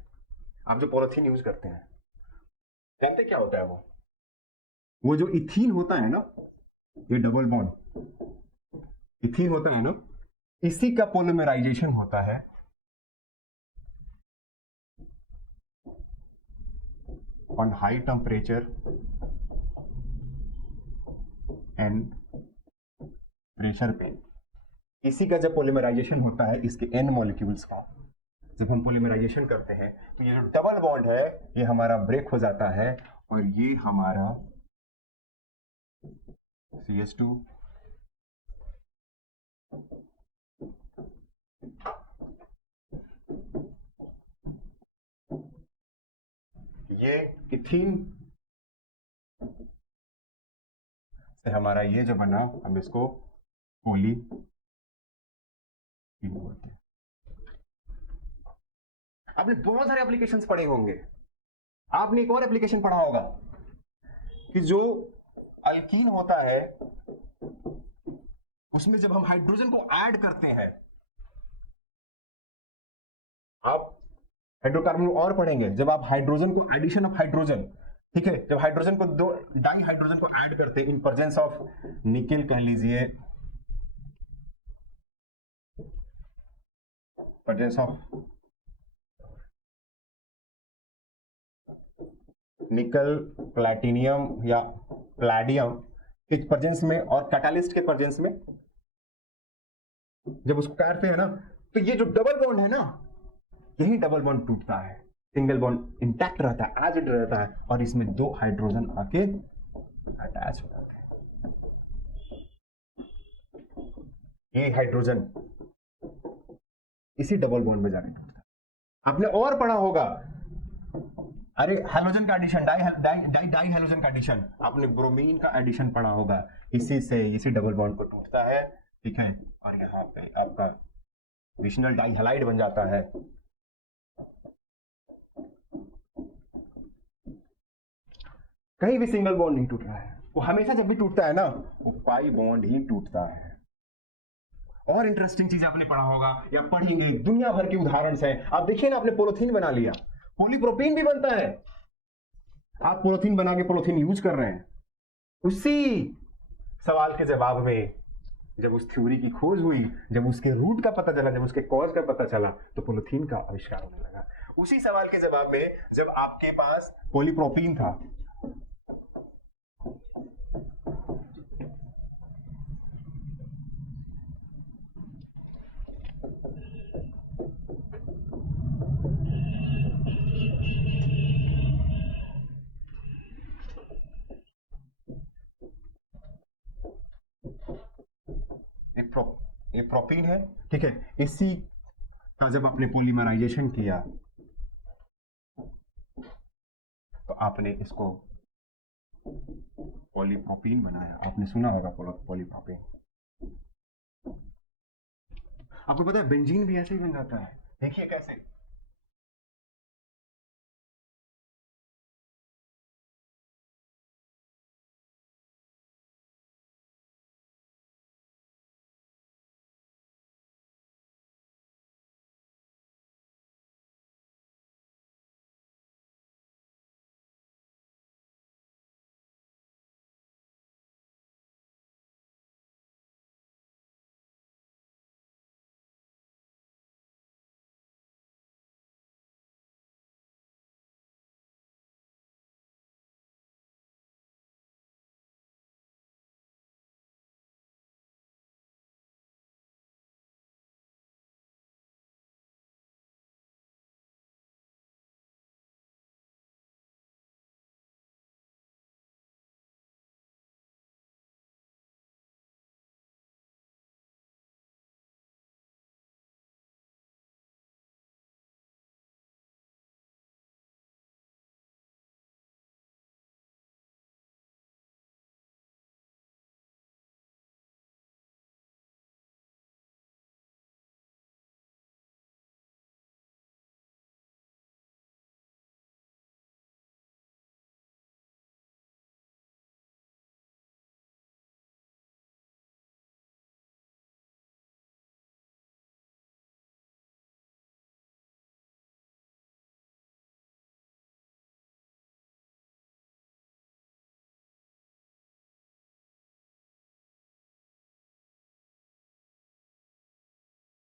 आप जो पॉलिथीन यूज करते हैं, जानते क्या होता है वो जो इथीन होता है ना, ये डबल बॉन्ड इथीन होता है ना, इसी का पोलिमराइजेशन होता है on high temperature and pressure पे। इसी का जब पोलिमराइजेशन होता है, इसके एन मॉलिक्यूल्स का जब हम पोलिमराइजेशन करते हैं, तो ये जो डबल बॉन्ड है ये हमारा ब्रेक हो जाता है, और ये हमारा CH2 ये इथीन से हमारा ये जो बना, हम इसको पोली बोलते हैं। आपने बहुत सारे एप्लीकेशंस पढ़े होंगे, आपने एक और एप्लीकेशन पढ़ा होगा कि जो अल्कीन होता है उसमें जब हम हाइड्रोजन को ऐड करते हैं, आप हाइड्रोकार्बन और पढ़ेंगे, जब आप हाइड्रोजन को एडिशन ऑफ हाइड्रोजन, ठीक है, जब हाइड्रोजन को दो डाई हाइड्रोजन को ऐड करते हैं इन प्रेजेंस ऑफ निकेल, कह लीजिए प्रेजेंस ऑफ निकल, प्लैटिनियम या प्लैडियम के प्रेजेंस में और कैटालिस्ट के प्रेजेंस में जब उसको करते हैं ना, तो ये जो डबल बॉन्ड है ना, यही डबल बॉन्ड टूटता है, सिंगल बॉन्ड इंटैक्ट रहता है, एज इट रहता है, और इसमें दो हाइड्रोजन आके अटैच हो जाते हैं। ये हाइड्रोजन इसी डबल बॉन्ड में जाने टूटता है। आपने और पढ़ा होगा, अरे हैलोजन का एडिशन, डाई हैलोजन का एडिशन, आपने ब्रोमीन का एडिशन पढ़ा होगा, इसी से इसी डबल बॉन्ड को टूटता है, ठीक है, और यहाँ पे आपका विशनल डाई हैलाइड बन जाता है। कहीं भी सिंगल बॉन्ड नहीं टूट रहा है, वो हमेशा जब भी टूटता है ना, वो पाई बॉन्ड ही टूटता है। और इंटरेस्टिंग चीज आपने पढ़ा होगा या पढ़ेंगे, दुनिया भर के उदाहरण है। आप देखिए ना, आपने पॉलिथीन बना लिया, पॉलीप्रोपीन भी बनता है, आप पॉलिथीन बना के पॉलिथीन यूज कर रहे हैं। उसी सवाल के जवाब में जब उस थ्योरी की खोज हुई, जब उसके रूट का पता चला, जब उसके कॉज का पता चला, तो पॉलिथीन का आविष्कार होने लगा। उसी सवाल के जवाब में जब आपके पास पॉलीप्रोपीन था, ये प्रोपीन है, ठीक है। इसी का जब आपने पॉलीमराइजेशन किया तो आपने इसको पॉलीप्रोपीन बनाया। आपने सुना होगा पॉलीप्रोपीन। आपको पता है बेंजीन भी ऐसे ही बन जाता है, देखिए कैसे।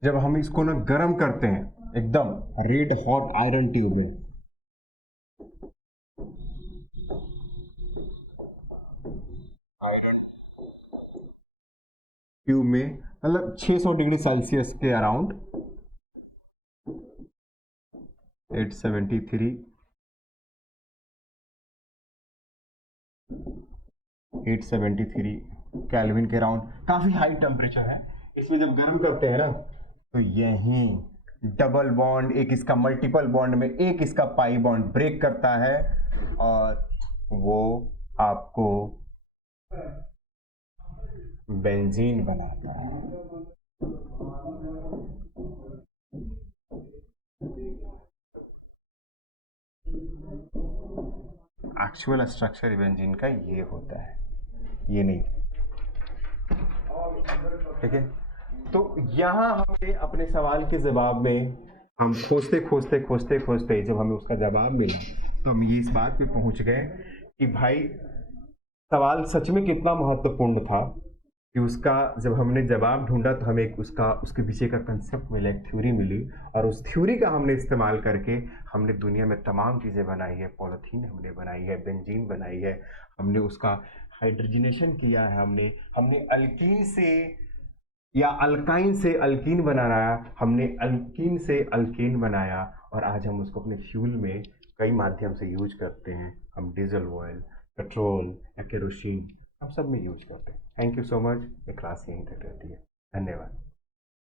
जब हम इसको ना गर्म करते हैं एकदम रेड हॉट आयरन ट्यूब में, मतलब 600 डिग्री सेल्सियस के अराउंड, 873 केल्विन के अराउंड, काफी हाई टेम्परेचर है। इसमें जब गर्म करते हैं ना तो यही डबल बॉन्ड, एक इसका मल्टीपल बॉन्ड में एक इसका पाई बॉन्ड ब्रेक करता है और वो आपको बेंजीन बनाता है। एक्चुअल स्ट्रक्चर बेंजीन का ये होता है, ये नहीं, ठीक है। तो यहां हमने अपने सवाल के जवाब में हम खोजते जब हमें उसका जवाब मिला तो हम ये इस बात पे पहुंच गए कि भाई सवाल सच में कितना महत्वपूर्ण था, कि उसका जब हमने जवाब ढूंढा तो हमें उसके पीछे का कंसेप्ट मिला, एक थ्योरी मिली, और उस थ्योरी का हमने इस्तेमाल करके हमने दुनिया में तमाम चीज़ें बनाई है। पॉलीथीन हमने बनाई है, बेंजीन बनाई है, हमने उसका हाइड्रोजनेशन किया है, हमने अल्कीन से या अल्काइन से अल्कीन बनाया, हमने अल्कीन से अल्केन बनाया, और आज हम उसको अपने फ्यूल में कई माध्यम से यूज करते हैं। हम डीजल ऑयल, पेट्रोल या केरोसिन, हम सब में यूज करते हैं। Thank you so much. ये क्लास यहीं तक रहती है। धन्यवाद।